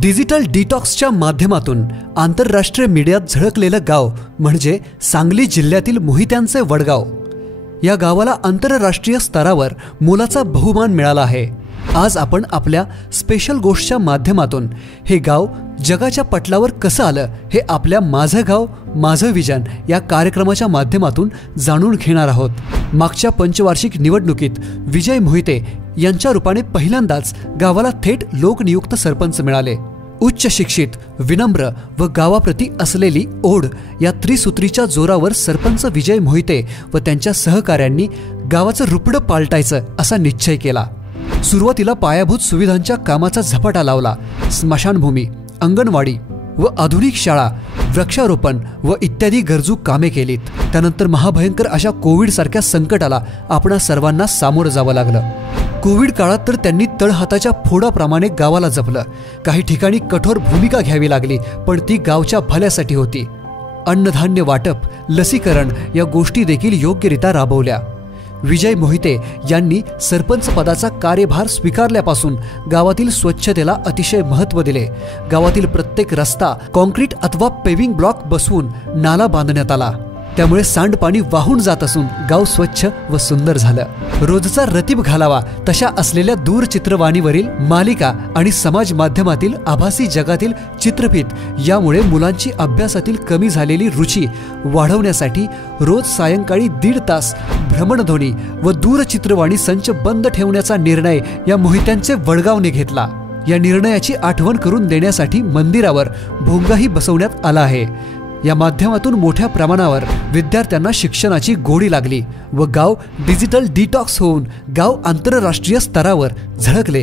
Digital डिटॉक्सच्या माध्यमातून आंतरराष्ट्रीय मीडियात झळकलेलं गाव म्हणजे सांगली जिल्ह्यातील मोहित्यांचे वडगाव। या गावाला आंतरराष्ट्रीय स्तरावर मोलाचा बहुमान मिळाला आहे। आज आपण आपल्या स्पेशल गोष्टच्या माध्यमातून हे गाव जगाच्या पटलावर कसं आलं हे आपल्या माझं गाव माझं विजन या कार्यक्रमाच्या माध्यमातून जाणून घेणार आहोत। मागच्या पंचवार्षिक निवडणुकीत विजय मोहिते यांच्या रूपाने पहिल्यांदाच गावाला थेट लोकनियुक्त सरपंच मिळाले। उच्च शिक्षित, विनम्र व गावाप्रती असलेली ओढ या त्रिसूत्रीच्या जोरावर सरपंच विजय मोहिते व त्यांच्या सहकाऱ्यांनी गावाचं रुपडं पालटायचं असा निश्चय केला। सुरुवातीला पायाभूत सुविधांच्या कामाचा झपाटा लावला। स्मशानभूमी, अंगणवाडी व आधुनिक शाळा, वृक्षारोपण व इत्यादी गरजू कामे केलीत। त्यानंतर महाभयंकर अशा कोविड सारख्या संकटाला आपणा सर्वांना सामोरं जावं लागलं। कोविड काळात तर त्यांनी तळहाताच्या फोडाप्रमाणे गावाला जपलं। काही ठिकाणी कठोर भूमिका घ्यावी लागली, पण ती गावच्या भल्यासाठी होती। अन्नधान्य वाटप, लसीकरण या गोष्टी देखील योग्यरित्या राबवल्या। विजय मोहिते यांनी सरपंच पदाचा कार्यभार स्वीकारल्यापासून गावातील स्वच्छतेला अतिशय महत्त्व दिले। गावातील प्रत्येक रस्ता कॉन्क्रीट अथवा पेविंग ब्लॉक बसवून नाला बांधण्यात आला। त्यामुळे सांडपाणी वाहून जात असून गाव स्वच्छ व सुंदर झालं। रोजचा रतीब घालावा तशा असलेल्या दूरचित्रवाणीवरील मालिका आणि समाज माध्यमातील आभासी जगातील चित्रफित यामुळे मुलांची अभ्यासातील कमी झालेली रुची वाढवण्यासाठी रोज सायंकाळी 1.5 तास भ्रमणध्वनी व दूरचित्रवाणी संच बंद ठेवण्याचा निर्णय या मोहित्यांचे वडगावने घेतला। या निर्णयाची आठवण करून देण्यासाठी मंदिरावर भोंगाही बसवण्यात आला आहे। या माध्यमातून मोठ्या प्रमाणावर विद्यार्थ्यांना शिक्षणाची गोडी लागली व गाव डिजिटल डिटॉक्स होऊन गाव आंतरराष्ट्रीय स्तरावर झळकले।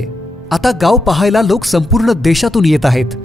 आता गाव पाहायला लोक संपूर्ण देशातून येत आहेत।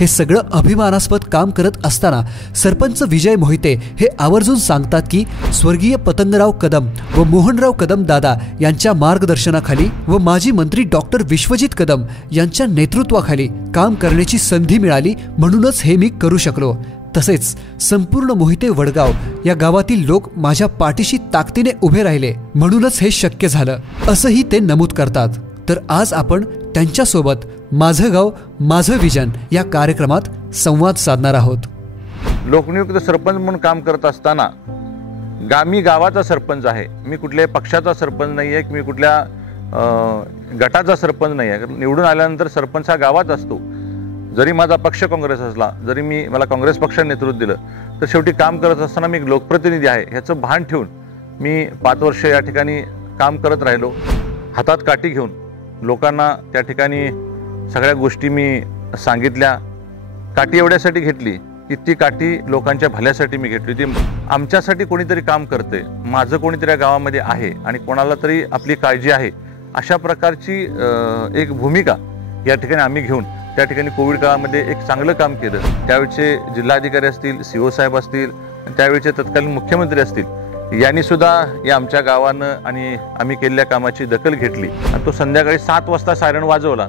हे सगळं अभिमानास्पद काम करत असताना सरपंच विजय मोहिते हे आवर्जून सांगतात की स्वर्गीय पतंगराव कदम व मोहनराव कदम दादा यांच्या मार्गदर्शनाखाली व माजी मंत्री डॉक्टर विश्वजित कदम यांच्या नेतृत्वाखाली काम करण्याची संधी मिळाली, म्हणूनच हे मी करू शकलो। तसेच संपूर्ण मोहिते वडगाव या गावातील लोक माझ्या पाठीशी ताकदीने उभे राहिले, म्हणूनच हे शक्य झालं असंही ते नमूद करतात। तर आज आपण त्यांच्यासोबत माझं गाव माझं विजन या कार्यक्रमात संवाद साधणार आहोत। लोकनियुक्त सरपंच म्हणून काम करत असताना मी गावाचा सरपंच आहे। मी कुठल्याही पक्षाचा सरपंच नाही आहे, मी कुठल्या गटाचा सरपंच नाही आहे। निवडून आल्यानंतर सरपंच हा गावात असतो। जरी माझा पक्ष काँग्रेस असला, जरी मला काँग्रेस पक्षाने नेतृत्व दिलं, तर शेवटी काम करत असताना मी एक लोकप्रतिनिधी आहे ह्याचं भान ठेवून मी 5 वर्ष या ठिकाणी काम करत राहिलो। हातात काठी घेऊन लोकांना त्या ठिकाणी सगळ्या गोष्टी मी सांगितल्या। काठी एवढ्यासाठी घेतली की ती काठी लोकांच्या भल्यासाठी मी घेतली। ती आमच्यासाठी कोणीतरी काम करते, माझं कोणीतरी या गावामध्ये आहे आणि कोणाला तरी आपली काळजी आहे, अशा प्रकारची एक भूमिका या ठिकाणी आम्ही घेऊन त्या ठिकाणी कोविड काळामध्ये एक चांगलं काम केलं। त्यावेळचे जिल्हाधिकारी असतील, CO साहेब असतील, त्यावेळचे तत्कालीन मुख्यमंत्री असतील, यांनी सुद्धा या आमच्या गावानं आणि आम्ही केलेल्या कामाची दखल घेतली। आणि तो संध्याकाळी 7 वाजता सायरन वाजवला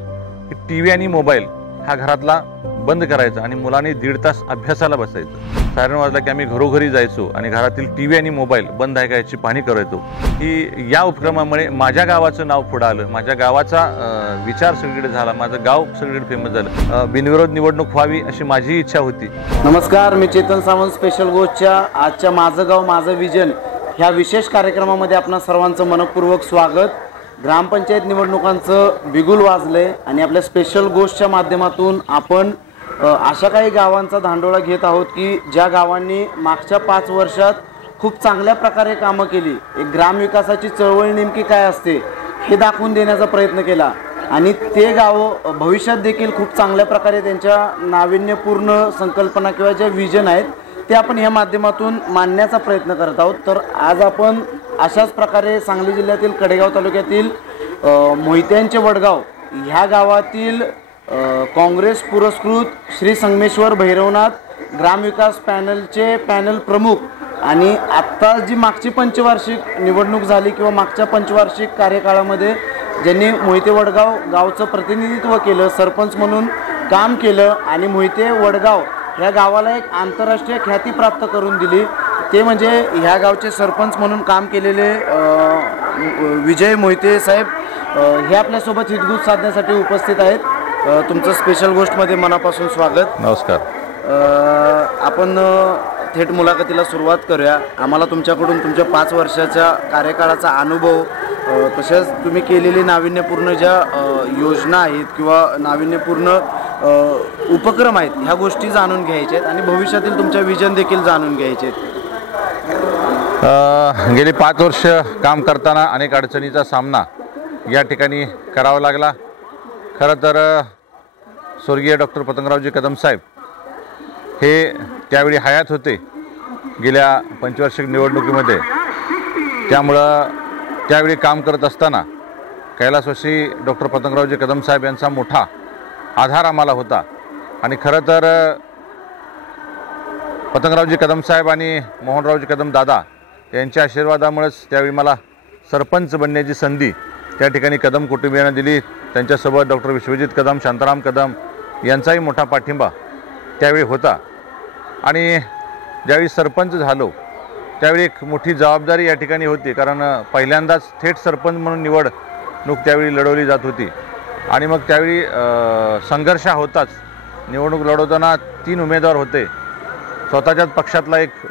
की TV आणि मोबाईल हा घरातला बंद करायचा आणि मुलांनी 1.5 तास अभ्यासाला बसायचं। सायरन वाजला की आम्ही घरोघरी जायचो आणि घरातील TV आणि मोबाईल बंद आहे का याची पाहणी करायचो। की या उपक्रमामुळे माझ्या गावाचं नाव पुढे आलं, माझ्या गावाचा विचार सगळीकडे झाला, माझं गाव सगळीकडे फेमस झालं। बिनविरोध निवडणूक व्हावी अशी माझी इच्छा होती। नमस्कार, मी चेतन सावंत। स्पेशल गोष्टच्या आजच्या माझं गाव माझं विजन ह्या विशेष कार्यक्रमामध्ये आपणा सर्वांचं मनपूर्वक स्वागत। ग्रामपंचायत निवडणुकांचं बिगुल वाजलंय आणि आपल्या स्पेशल गोष्टच्या माध्यमातून आपण अशा काही गावांचा धांडोळा घेत आहोत की ज्या गावांनी मागच्या 5 वर्षात खूप चांगल्या प्रकारे कामं केली। एक ग्रामविकासाची चळवळ नेमकी काय असते हे दाखवून देण्याचा प्रयत्न केला आणि ते गाव भविष्यात देखील खूप चांगल्या प्रकारे त्यांच्या नाविन्यपूर्ण संकल्पना किंवा ज्या विजन आहेत ते आपण या माध्यमातून मांडण्याचा प्रयत्न करत आहोत। तर आज आपण अशाच प्रकारे सांगली जिल्ह्यातील कडेगाव तालुक्यातील मोहित्यांचे वडगाव ह्या गावातील काँग्रेस पुरस्कृत श्री संगमेश्वर भैरवनाथ ग्रामविकास पॅनलचे पॅनल प्रमुख आणि आत्ता जी मागची पंचवार्षिक निवडणूक झाली किंवा मागच्या पंचवार्षिक कार्यकाळामध्ये ज्यांनी मोहिते वडगाव गावचं प्रतिनिधित्व केलं, सरपंच म्हणून काम केलं आणि मोहिते वडगाव ह्या गावाला एक आंतरराष्ट्रीय ख्याती प्राप्त करून दिली, ते म्हणजे ह्या गावचे सरपंच म्हणून काम केलेले विजय मोहिते साहेब हे आपल्यासोबत हितगुज साधण्यासाठी उपस्थित आहेत। तुमचं स्पेशल गोष्टमध्ये मनापासून स्वागत. नमस्कार. आपण थेट मुलाखतीला सुरुवात करूया. आम्हाला तुमच्याकडून तुमच्या 5 वर्षाच्या कार्यकाळाचा अनुभव, तसेच तुम्ही केलेली नाविन्यपूर्ण ज्या योजना आहेत किंवा नाविन्यपूर्ण उपक्रम आहेत ह्या गोष्टी जाणून घ्यायच्या आहेत आणि भविष्यातील तुमच्या विजन देखील जाणून घ्यायचे आहेत. गेली 5 वर्ष काम करताना अनेक अडचणीचा सामना या ठिकाणी करावा लागला. खरं तर स्वर्गीय डॉक्टर पतंगरावजी कदम साहेब हे त्यावेळी हयात होते गेल्या पंचवार्षिक निवडणुकीमध्ये. त्यामुळं त्यावेळी काम करत असताना कैलासवासी डॉक्टर पतंगरावजी कदम साहेब यांचा मोठा आधार आम्हाला होता. आणि खरं तर पतंगरावजी कदम साहेब आणि मोहनरावजी कदम दादा यांच्या आशीर्वादामुळेच त्यावेळी मला सरपंच बनण्याची संधी त्या ठिकाणी कदम कुटुंबियांना दिली. त्यांच्यासोबत डॉक्टर विश्वजित कदम, शांताराम कदम यांचाही मोठा पाठिंबा त्यावेळी होता. आणि ज्यावेळी सरपंच झालो त्यावेळी एक मोठी जबाबदारी या ठिकाणी होती, कारण पहिल्यांदाच थेट सरपंच म्हणून निवडणूक त्यावेळी लढवली जात होती. आणि मग त्यावेळी संघर्ष होताच. निवडणूक लढवताना 3 उमेदवार होते. स्वतःच्याच पक्षातला एक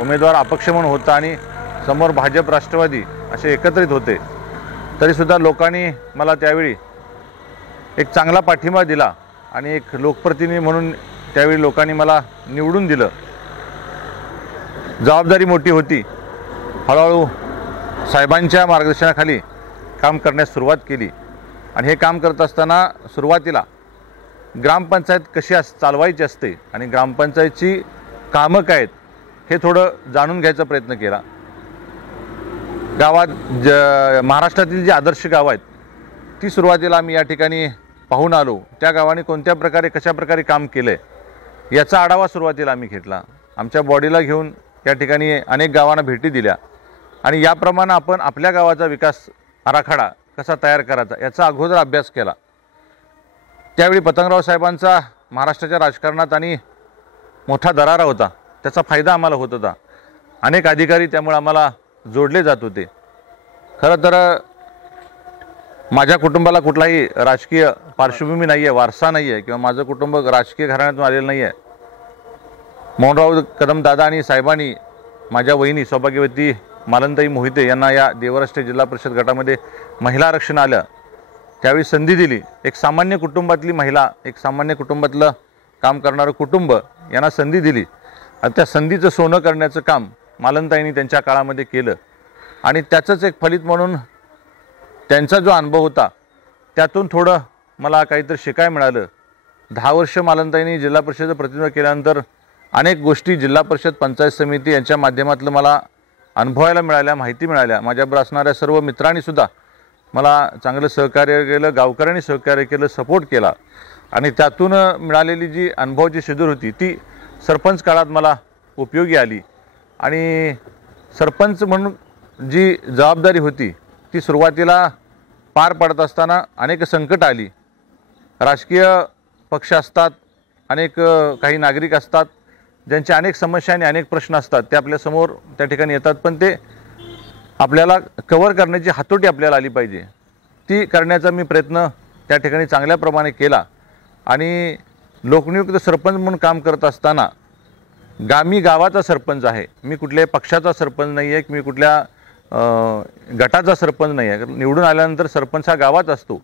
उमेदवार अपक्ष म्हणून होता आणि समोर भाजप, राष्ट्रवादी असे एकत्रित होते. तरीसुद्धा लोकांनी मला त्यावेळी एक चांगला पाठिंबा दिला आणि एक लोकप्रतिनिधी म्हणून त्यावेळी लोकांनी मला निवडून दिलं. जबाबदारी मोठी होती. हळूहळू साहेबांच्या मार्गदर्शनाखाली काम करण्यास सुरुवात केली. आणि हे काम करत असताना सुरुवातीला ग्रामपंचायत कशी चालवायची असते आणि ग्रामपंचायतची कामं काय आहेत हे थोडं जाणून घ्यायचा प्रयत्न केला. गावात महाराष्ट्रातील जी आदर्श गावं आहेत ती सुरुवातीला आम्ही या ठिकाणी पाहून आलो. त्या गावाने कोणत्या प्रकारे कशाप्रकारे काम केलं आहे याचा आढावा सुरुवातीला आम्ही घेतला. आमच्या बॉडीला घेऊन या ठिकाणी अनेक गावांना भेटी दिल्या आणि याप्रमाणे आपण आपल्या गावाचा विकास आराखडा कसा तयार करायचा याचा अगोदर अभ्यास केला. त्यावेळी पतंगराव साहेबांचा महाराष्ट्राच्या राजकारणात आणि मोठा दरारा होता. त्याचा फायदा आम्हाला होत होता. अनेक अधिकारी त्यामुळे आम्हाला जोडले जात होते. खरं तर माझ्या कुटुंबाला कुठलाही राजकीय पार्श्वभूमी नाही आहे, वारसा नाही आहे किंवा माझं कुटुंब राजकीय घराण्यातून आलेलं नाही आहे. मोहनराव कदम दादा आणि साहेबांनी माझ्या वहिनी सौभाग्यवती मालनताई मोहिते यांना या देवराष्ट्रीय जिल्हा परिषद गटामध्ये महिला आरक्षण आलं त्यावेळी संधी दिली. एक सामान्य कुटुंबातली महिला, एक सामान्य कुटुंबातलं काम करणारं कुटुंब यांना संधी दिली आणि त्या संधीचं सोनं करण्याचं काम मालनताईंनी त्यांच्या काळामध्ये केलं. आणि त्याचंच एक फलित म्हणून त्यांचा जो अनुभव होता त्यातून थोडं मला काहीतरी शिकायला मिळालं. 10 वर्ष मालनताईंनी जिल्हा परिषदेचं प्रतिनिधित्व केल्यानंतर अनेक गोष्टी जिल्हा परिषद, पंचायत समिती यांच्या माध्यमातून मला अनुभवायला मिळाल्या, माहिती मिळाल्या. माझ्याबरोबर असणाऱ्या सर्व मित्रांनीसुद्धा मला चांगलं सहकार्य केलं, गावकऱ्यांनी सहकार्य केलं, सपोर्ट केला. आणि त्यातून मिळालेली जी अनुभवाची शिदूर होती ती सरपंच काळात मला उपयोगी आली. आणि सरपंच म्हणून जी जबाबदारी होती ती सुरुवातीला पार पडत असताना अनेक संकट आली. राजकीय पक्ष असतात, अनेक काही नागरिक असतात ज्यांच्या अनेक समस्या आणि अनेक प्रश्न असतात, ते आपल्यासमोर त्या ठिकाणी येतात. पण ते आपल्याला कव्हर करण्याची हातोटी आपल्याला आली पाहिजे. ती करण्याचा मी प्रयत्न त्या ठिकाणी चांगल्याप्रमाणे केला. आणि लोकनियुक्त सरपंच म्हणून काम करत असताना मी गावाचा सरपंच आहे. मी कुठल्याही पक्षाचा सरपंच नाही आहे, मी कुठल्या गटाचा सरपंच नाही आहे. निवडून आल्यानंतर सरपंच हा गावात असतो.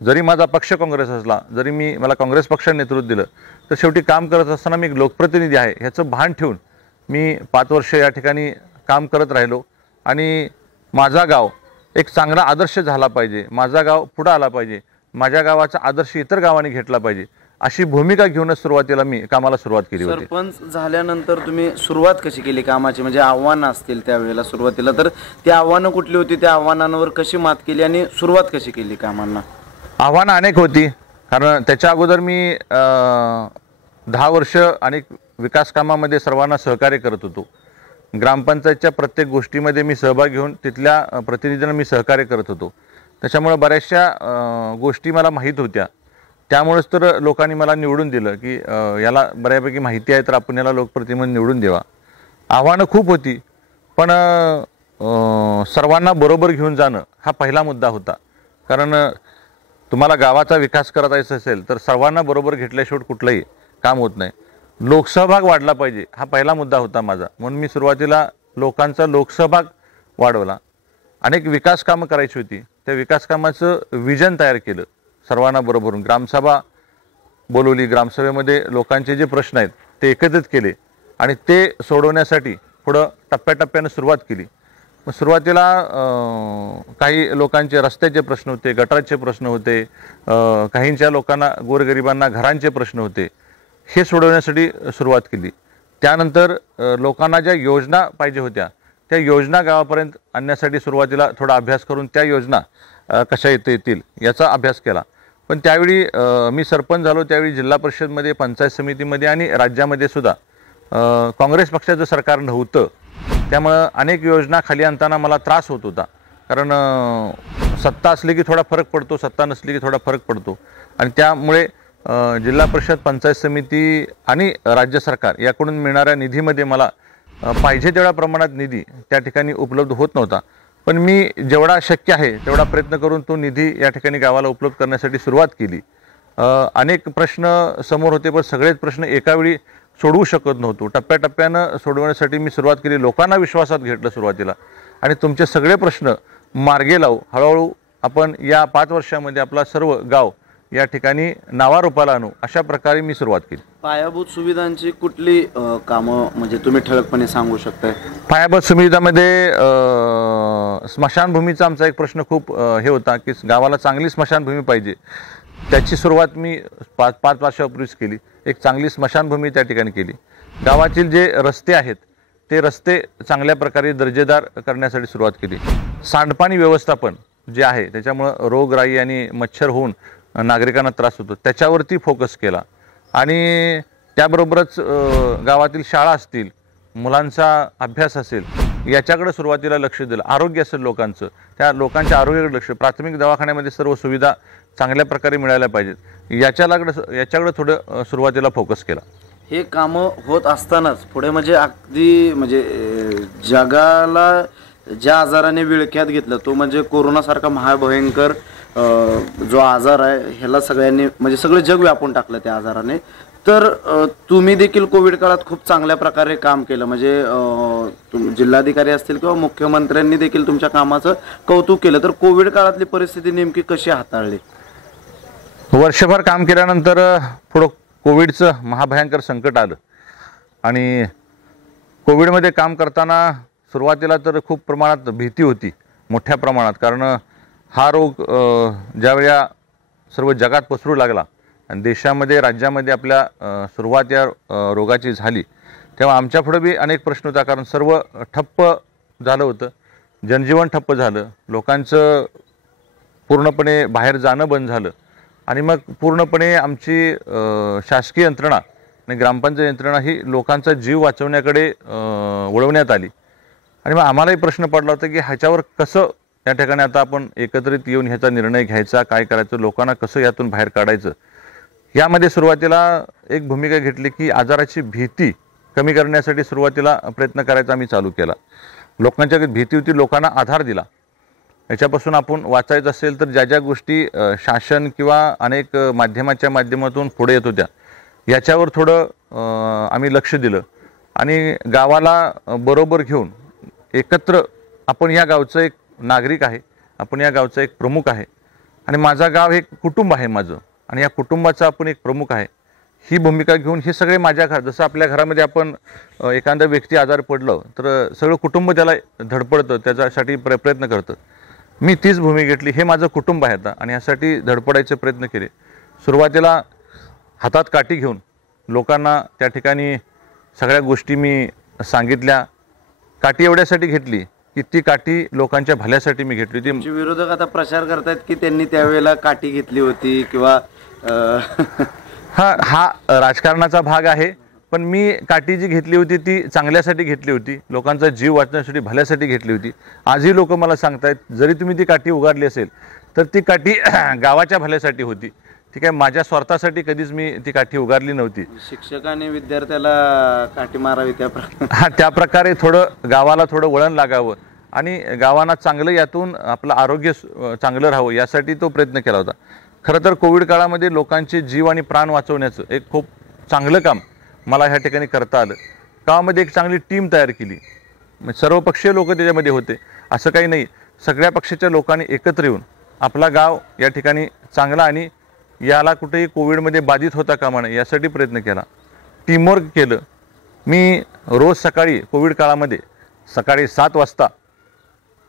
जरी माझा पक्ष काँग्रेस असला, जरी मला काँग्रेस पक्षाने नेतृत्व दिलं, तर शेवटी काम करत असताना मी एक लोकप्रतिनिधी आहे ह्याचं भान ठेवून मी 5 वर्ष या ठिकाणी काम करत राहिलो. आणि माझा गाव एक चांगला आदर्श झाला पाहिजे, माझा गाव पुढं आला पाहिजे, माझ्या गावाचा आदर्श इतर गावांनी घेतला पाहिजे, अशी भूमिका घेऊनच सुरुवातीला मी कामाला सुरुवात केली होती. सरपंच झाल्यानंतर तुम्ही सुरुवात कशी केली कामाची? म्हणजे आव्हानं असतील त्यावेळेला सुरुवातीला, तर ती आव्हानं कुठली होती? त्या आव्हानांवर कशी मात केली आणि सुरुवात कशी केली कामांना? आव्हानं अनेक होती, कारण त्याच्या अगोदर मी 10 वर्ष अनेक विकास कामामध्ये सर्वांना सहकार्य करत होतो. ग्रामपंचायतच्या प्रत्येक गोष्टीमध्ये मी सहभाग घेऊन तिथल्या प्रतिनिधींना मी सहकार्य करत होतो. त्याच्यामुळे बऱ्याचशा गोष्टी मला माहीत होत्या. त्यामुळेच तर लोकांनी मला निवडून दिलं की याला बऱ्यापैकी माहिती आहे, तर आपण याला लोकप्रतिनिधी निवडून देवा. आव्हानं खूप होती, पण सर्वांना बरोबर घेऊन जाणं हा पहिला मुद्दा होता. कारण तुम्हाला गावाचा विकास करायचा असेल तर सर्वांना बरोबर घेतल्याशिवाय कुठलंही काम होत नाही. लोकसहभाग वाढला पाहिजे हा पहिला मुद्दा होता माझा, म्हणून मी सुरुवातीला लोकांचा लोकसहभाग वाढवला. अनेक विकास कामं करायची होती, त्या विकास कामाचं विजन तयार केलं. सर्वांना बरोबरून ग्रामसभा बोलवली, ग्रामसभेमध्ये लोकांचे जे प्रश्न आहेत ते एकत्रित केले आणि ते सोडवण्यासाठी पुढं टप्प्याटप्प्यानं सुरुवात केली. मग सुरुवातीला काही लोकांचे रस्त्याचे प्रश्न होते, गटाराचे प्रश्न होते, काहींच्या लोकांना गोरगरिबांना घरांचे प्रश्न होते, हे सोडवण्यासाठी सुरुवात केली. त्यानंतर लोकांना ज्या योजना पाहिजे होत्या त्या योजना गावापर्यंत आणण्यासाठी सुरुवातीला थोडा अभ्यास करून त्या योजना कशा येतील याचा अभ्यास केला. पण त्यावेळी मी सरपंच झालो त्यावेळी जिल्हा परिषदमध्ये, पंचायत समितीमध्ये आणि राज्यामध्ये सुद्धा काँग्रेस पक्षाचं सरकार नव्हतं. त्यामुळं अनेक योजना खाली आणताना मला त्रास होत होता, कारण सत्ता असली की थोडा फरक पडतो, सत्ता नसली की थोडा फरक पडतो. आणि त्यामुळे जिल्हा परिषद, पंचायत समिती आणि राज्य सरकार याकडून मिळणाऱ्या निधीमध्ये मला पाहिजे तेवढ्या प्रमाणात निधी त्या ठिकाणी उपलब्ध होत नव्हता. पण मी जेवढा शक्य आहे तेवढा प्रयत्न करून तो निधी या ठिकाणी गावाला उपलब्ध करण्यासाठी सुरुवात केली. अनेक प्रश्न समोर होते, पण सगळेच प्रश्न एकावेळी सोडवू शकत नव्हतो. टप्प्याटप्प्यानं सोडवण्यासाठी मी सुरुवात केली. लोकांना विश्वासात घेतलं सुरुवातीला आणि तुमचे सगळे प्रश्न मार्गे लावू. हळूहळू आपण या 5 वर्षामध्ये आपला सर्व गाव या ठिकाणी नावारूपाला आणू, अशा प्रकारे मी सुरुवात केली. पायाभूत सुविधांची कुठली कामं म्हणजे तुम्ही ठळकपणे सांगू शकताय? पायाभूत सुविधामध्ये स्मशानभूमीचा आमचा एक प्रश्न खूप हे होता की गावाला चांगली स्मशानभूमी पाहिजे. त्याची सुरुवात मी 5 वर्षापूर्वीच केली. एक चांगली स्मशानभूमी त्या ठिकाणी केली. गावातील जे रस्ते आहेत ते रस्ते चांगल्या प्रकारे दर्जेदार करण्यासाठी सुरुवात केली. सांडपाणी व्यवस्थापन जे आहे त्याच्यामुळं रोगराई आणि मच्छर होऊन नागरिकांना त्रास होतो, त्याच्यावरती फोकस केला. आणि त्याबरोबरच गावातील शाळा असतील, मुलांचा अभ्यास असेल, याच्याकडे सुरुवातीला लक्ष दिलं. आरोग्य असेल लोकांचं, त्या लोकांच्या आरोग्याकडे लक्ष, प्राथमिक दवाखान्यामध्ये सर्व सुविधा चांगल्या प्रकारे मिळायला पाहिजेत, याच्याकडे थोडं सुरुवातीला फोकस केला. हे कामं होत असतानाच पुढे म्हणजे अगदी म्हणजे जगाला ज्या आजाराने विळख्यात घेतलं तो म्हणजे कोरोनासारखा महाभयंकर जो आजार आहे, ह्याला सगळ्यांनी म्हणजे सगळं जग व्यापून टाकलं त्या आजाराने. तर तुम्ही देखील कोविड काळात खूप चांगल्या प्रकारे काम केलं, म्हणजे जिल्हाधिकारी असतील किंवा मुख्यमंत्र्यांनी देखील तुमच्या कामाचं कौतुक केलं. तर कोविड काळातली परिस्थिती नेमकी कशी हाताळली? वर्षभर काम केल्यानंतर पुढं कोविडचं महाभयंकर संकट आलं आणि कोविडमध्ये काम करताना सुरुवातीला तर खूप प्रमाणात भीती होती, मोठ्या प्रमाणात. कारण हा रोग ज्यावेळा सर्व जगात पसरू लागला आणि देशामध्ये, राज्यामध्ये आपल्या सुरुवात या रोगाची झाली, तेव्हा आमच्या पुढे बी अनेक प्रश्न होता. कारण सर्व ठप्प झालं होतं, जनजीवन ठप्प झालं, लोकांचं पूर्णपणे बाहेर जाणं बंद झालं. आणि मग पूर्णपणे आमची शासकीय यंत्रणा आणि ग्रामपंचायत यंत्रणा ही लोकांचा जीव वाचवण्याकडे वळवण्यात आली. आणि मग आम्हालाही प्रश्न पडला होता की ह्याच्यावर कसं या ठिकाणी आता आपण एकत्रित येऊन ह्याचा निर्णय घ्यायचा, काय करायचं, लोकांना कसं यातून बाहेर काढायचं. यामध्ये सुरुवातीला एक भूमिका घेतली की आजाराची भीती कमी करण्यासाठी सुरुवातीला प्रयत्न करायचा आम्ही चालू केला. लोकांच्या भीती होती, लोकांना आधार दिला. याच्यापासून आपण वाचायचं असेल तर ज्या ज्या गोष्टी शासन किंवा अनेक माध्यमाच्या माध्यमातून पुढे येत होत्या याच्यावर थोडं आम्ही लक्ष दिलं आणि गावाला बरोबर घेऊन एकत्र, आपण या गावचं एक नागरिक आहे, आपण या गावचा एक प्रमुख आहे आणि माझा गाव एक कुटुंब आहे माझं, आणि या कुटुंबाचा आपण एक प्रमुख आहे, ही भूमिका घेऊन हे सगळे माझ्या घरात, जसं आपल्या घरामध्ये आपण एखादा व्यक्ती आजार पडलं तर सगळं कुटुंब त्याला धडपडतं, त्याच्यासाठी प्रयत्न करतं. मी तीच भूमिका घेतली, हे माझं कुटुंब आहे आता, आणि यासाठी धडपडायचे प्रयत्न केले. सुरुवातीला हातात काठी घेऊन लोकांना त्या ठिकाणी सगळ्या गोष्टी मी सांगितल्या. काठी एवढ्यासाठी घेतली की ती काठी लोकांच्या भल्यासाठी मी घेतली होती. विरोधक आता प्रचार करतात की त्यांनी त्यावेळेला काठी घेतली होती किंवा हा राजकारणाचा भाग आहे, पण मी काठी जी घेतली होती ती चांगल्यासाठी घेतली होती, लोकांचा जीव वाचण्यासाठी, भल्यासाठी घेतली होती. आजही लोक मला सांगतायत जरी तुम्ही ती काठी उगारली असेल तर ती काठी गावाच्या भल्यासाठी होती. ठीक आहे, माझ्या स्वार्थासाठी कधीच मी ती काठी उगारली नव्हती. शिक्षकाने विद्यार्थ्याला काठी मारावी त्या प्रकारे थोडं गावाला थोडं वळण लागावं आणि गावांना चांगलं यातून आपलं आरोग्य चांगलं राहावं यासाठी तो प्रयत्न केला होता. खरं तर कोविड काळामध्ये लोकांचे जीव आणि प्राण वाचवण्याचं एक खूप चांगलं काम मला ह्या ठिकाणी करता आलं. गावामध्ये एक चांगली टीम तयार केली, सर्व पक्षीय लोक त्याच्यामध्ये होते, असं काही नाही. सगळ्या पक्षाच्या लोकांनी एकत्र येऊन आपला गाव या ठिकाणी चांगला आणि याला कुठेही कोविडमध्ये बाधित होता कामा नये यासाठी प्रयत्न केला, टीमवर्क केलं. मी रोज सकाळी कोविड काळामध्ये सकाळी 7 वाजता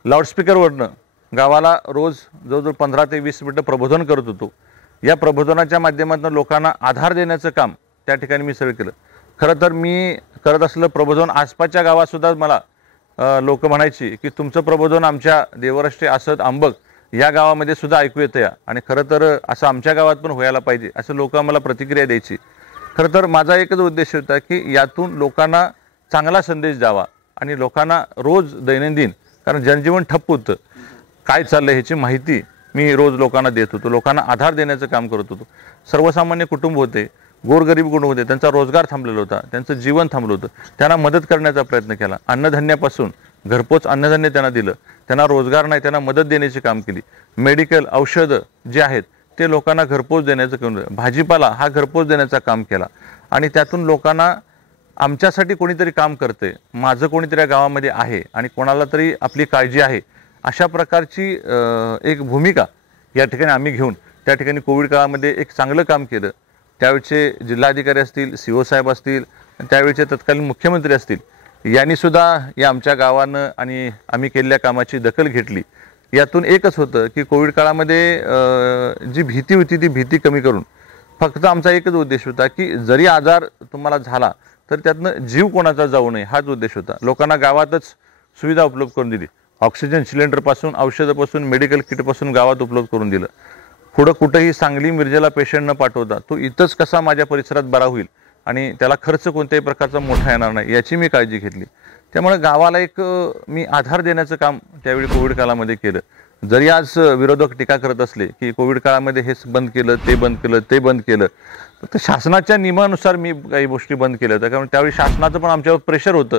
लाऊडस्पीकरवरनं गावाला रोज जवळजवळ 15 ते 20 मिनटं प्रबोधन करत होतो. या प्रबोधनाच्या माध्यमातून लोकांना आधार देण्याचं काम त्या ठिकाणी मी सगळं केलं. खरं तर मी करत असलेलं प्रबोधन आसपासच्या गावातसुद्धा मला लोक म्हणायची की तुमचं प्रबोधन आमच्या देवराष्ट्रे असत आंबक या गावामध्ये सुद्धा ऐकू येतं या, आणि खरं तर असं आमच्या गावात पण व्हायला पाहिजे असं लोक आम्हाला प्रतिक्रिया द्यायची. खरं तर माझा एकच उद्देश होता की यातून लोकांना चांगला संदेश द्यावा आणि लोकांना रोज दैनंदिन, कारण जनजीवन ठप्प होतं, काय चाललं ह्याची माहिती मी रोज लोकांना देत होतो, लोकांना आधार देण्याचं काम करत होतो. सर्वसामान्य कुटुंब होते, गोरगरीब कुटुंब होते, त्यांचा रोजगार थांबलेला होता, त्यांचं जीवन थांबलं होतं, त्यांना मदत करण्याचा प्रयत्न केला. अन्नधान्यापासून घरपोच अन्नधान्य त्यांना दिलं, त्यांना रोजगार नाही त्यांना मदत देण्याची काम केली. मेडिकल औषधं जे आहेत ते लोकांना घरपोच देण्याचं काम केलं, भाजीपाला हा घरपोच देण्याचं काम केला. आणि त्यातून लोकांना आमच्यासाठी कोणीतरी काम करते, माझं कोणीतरी या गावामध्ये आहे आणि कोणाला तरी आपली काळजी आहे, अशा प्रकारची एक भूमिका या ठिकाणी आम्ही घेऊन त्या ठिकाणी कोविड काळामध्ये एक चांगलं काम केलं. त्यावेळचे जिल्हाधिकारी असतील, CO साहेब असतील, त्यावेळचे तत्कालीन मुख्यमंत्री असतील, यांनीसुद्धा या आमच्या गावानं आणि आम्ही केलेल्या कामाची दखल घेतली. यातून एकच होतं की कोविड काळामध्ये जी भीती होती ती भीती कमी करून फक्त आमचा एकच उद्देश होता की जरी आजार तुम्हाला झाला तर त्यातनं जीव कोणाचा जाऊ नये हाच उद्देश होता. लोकांना गावातच सुविधा उपलब्ध करून दिली, ऑक्सिजन सिलेंडरपासून औषधापासून मेडिकल किटपासून गावात उपलब्ध करून दिलं. पुढं कुठंही सांगली मिरजेला पेशंट न पाठवता तो इथंच कसा माझ्या परिसरात बरा होईल आणि त्याला खर्च कोणत्याही प्रकारचा मोठा येणार नाही याची मी काळजी घेतली. त्यामुळे गावाला एक मी आधार देण्याचं काम त्यावेळी कोविड काळामध्ये केलं. जरी आज विरोधक टीका करत असले की कोविड काळामध्ये हेच बंद केलं, ते बंद केलं, ते बंद केलं, तर शासनाच्या नियमानुसार मी काही गोष्टी बंद केल्या होत्या. कारण त्यावेळी शासनाचं पण आमच्यावर प्रेशर होतं,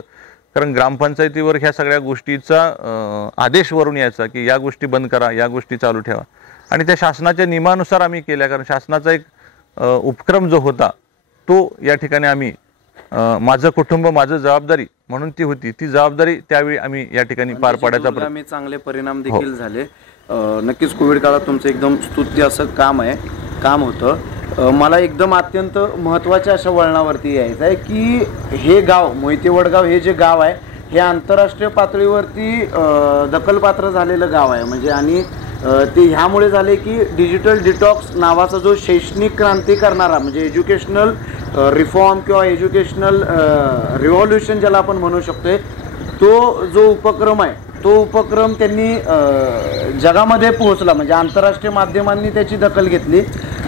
कारण ग्रामपंचायतीवर ह्या सगळ्या गोष्टीचा आदेश वरून यायचा की या गोष्टी बंद करा, या गोष्टी चालू ठेवा, आणि त्या शासनाच्या नियमानुसार आम्ही केल्या. कारण शासनाचा एक उपक्रम जो होता तो या ठिकाणी आम्ही माझं कुटुंब माझं जबाबदारी म्हणून ती होती, ती जबाबदारी त्यावेळी आम्ही या ठिकाणी पार पाडायचा प्रयत्न. चांगले परिणाम देखील झाले. नक्कीच कोविड काळात तुमचं एकदम स्तुत्य असं काम होतं. मला एकदम अत्यंत महत्त्वाच्या अशा वळणावरती यायचं आहे की हे गाव मोहिते वडगाव हे जे गाव आहे हे आंतरराष्ट्रीय पातळीवरती दखलपात्र झालेलं गाव आहे. म्हणजे आणि ते ह्यामुळे झाले की डिजिटल डिटॉक्स नावाचा जो शैक्षणिक क्रांती करणारा म्हणजे एज्युकेशनल रिफॉर्म किंवा एज्युकेशनल रिव्हॉल्युशन ज्याला आपण म्हणू शकतोय, तो जो उपक्रम आहे तो उपक्रम त्यांनी जगामध्ये पोहोचला. म्हणजे आंतरराष्ट्रीय माध्यमांनी त्याची दखल घेतली.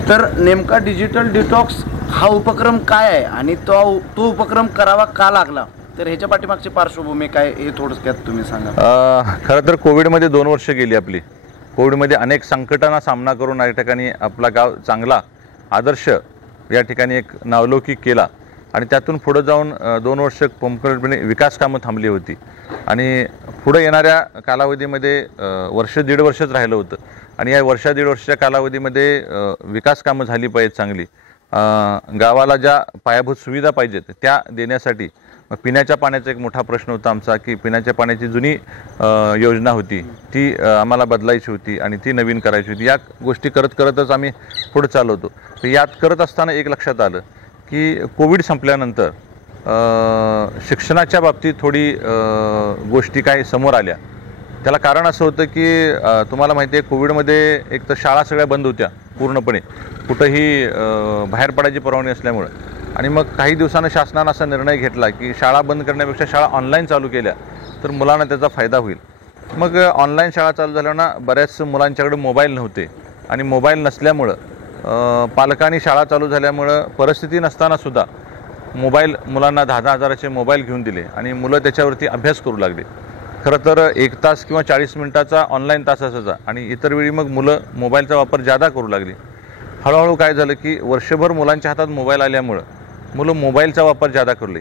तर नेमका डिजिटल डिटॉक्स हा उपक्रम काय आहे आणि तो उपक्रम करावा का लागला, तर ह्याच्या पाठीमागची पार्श्वभूमी काय हे थोडक्यात तुम्ही सांगा. खरं तर कोविडमध्ये 2 वर्ष गेली आपली. कोविडमध्ये अनेक संकटांना सामना करून या ठिकाणी आपला गाव चांगला आदर्श या ठिकाणी एक नावलौकिक केला आणि त्यातून पुढे जाऊन 2 वर्ष पूर्णपणे विकास कामं थांबली होती आणि पुढे येणाऱ्या कालावधीमध्ये वर्ष 1.5 वर्षच राहिलं होतं आणि या वर्ष 1.5 वर्षाच्या कालावधीमध्ये विकास कामं झाली पाहिजेत चांगली. गावाला ज्या पायाभूत सुविधा पाहिजेत त्या देण्यासाठी पिण्याच्या पाण्याचा एक मोठा प्रश्न होता आमचा की पिण्याच्या पाण्याची जुनी योजना होती ती आम्हाला बदलायची होती आणि ती नवीन करायची होती. या गोष्टी करतच आम्ही पुढे चाललो होतो. तर यात करत असताना एक लक्षात आलं की कोविड संपल्यानंतर शिक्षणाच्या बाबतीत थोडी गोष्टी काय समोर आल्या. त्याला कारण असं होतं की तुम्हाला माहिती आहे कोविडमध्ये एक तर शाळा सगळ्या बंद होत्या पूर्णपणे, कुठंही बाहेर पडायची परवानगी असल्यामुळं. आणि मग काही दिवसानं शासनानं असा निर्णय घेतला की शाळा बंद करण्यापेक्षा शाळा ऑनलाईन चालू केल्या तर मुलांना त्याचा फायदा होईल. मग ऑनलाईन शाळा चालू झाल्यानं बऱ्याच मुलांच्याकडे मोबाईल नव्हते आणि मोबाईल नसल्यामुळं पालकांनी शाळा चालू झाल्यामुळं परिस्थिती नसतानासुद्धा मोबाईल मुलांना 10-10 हजाराचे मोबाईल घेऊन दिले आणि मुलं त्याच्यावरती अभ्यास करू लागले. खरं तर 1 तास किंवा 40 मिनिटाचा ऑनलाईन तास असायचा आणि इतर वेळी मग मुलं मोबाईलचा वापर जादा करू लागली. हळूहळू काय झालं की वर्षभर मुलांच्या हातात मोबाईल आल्यामुळं मुलं मोबाईलचा वापर जादा करले,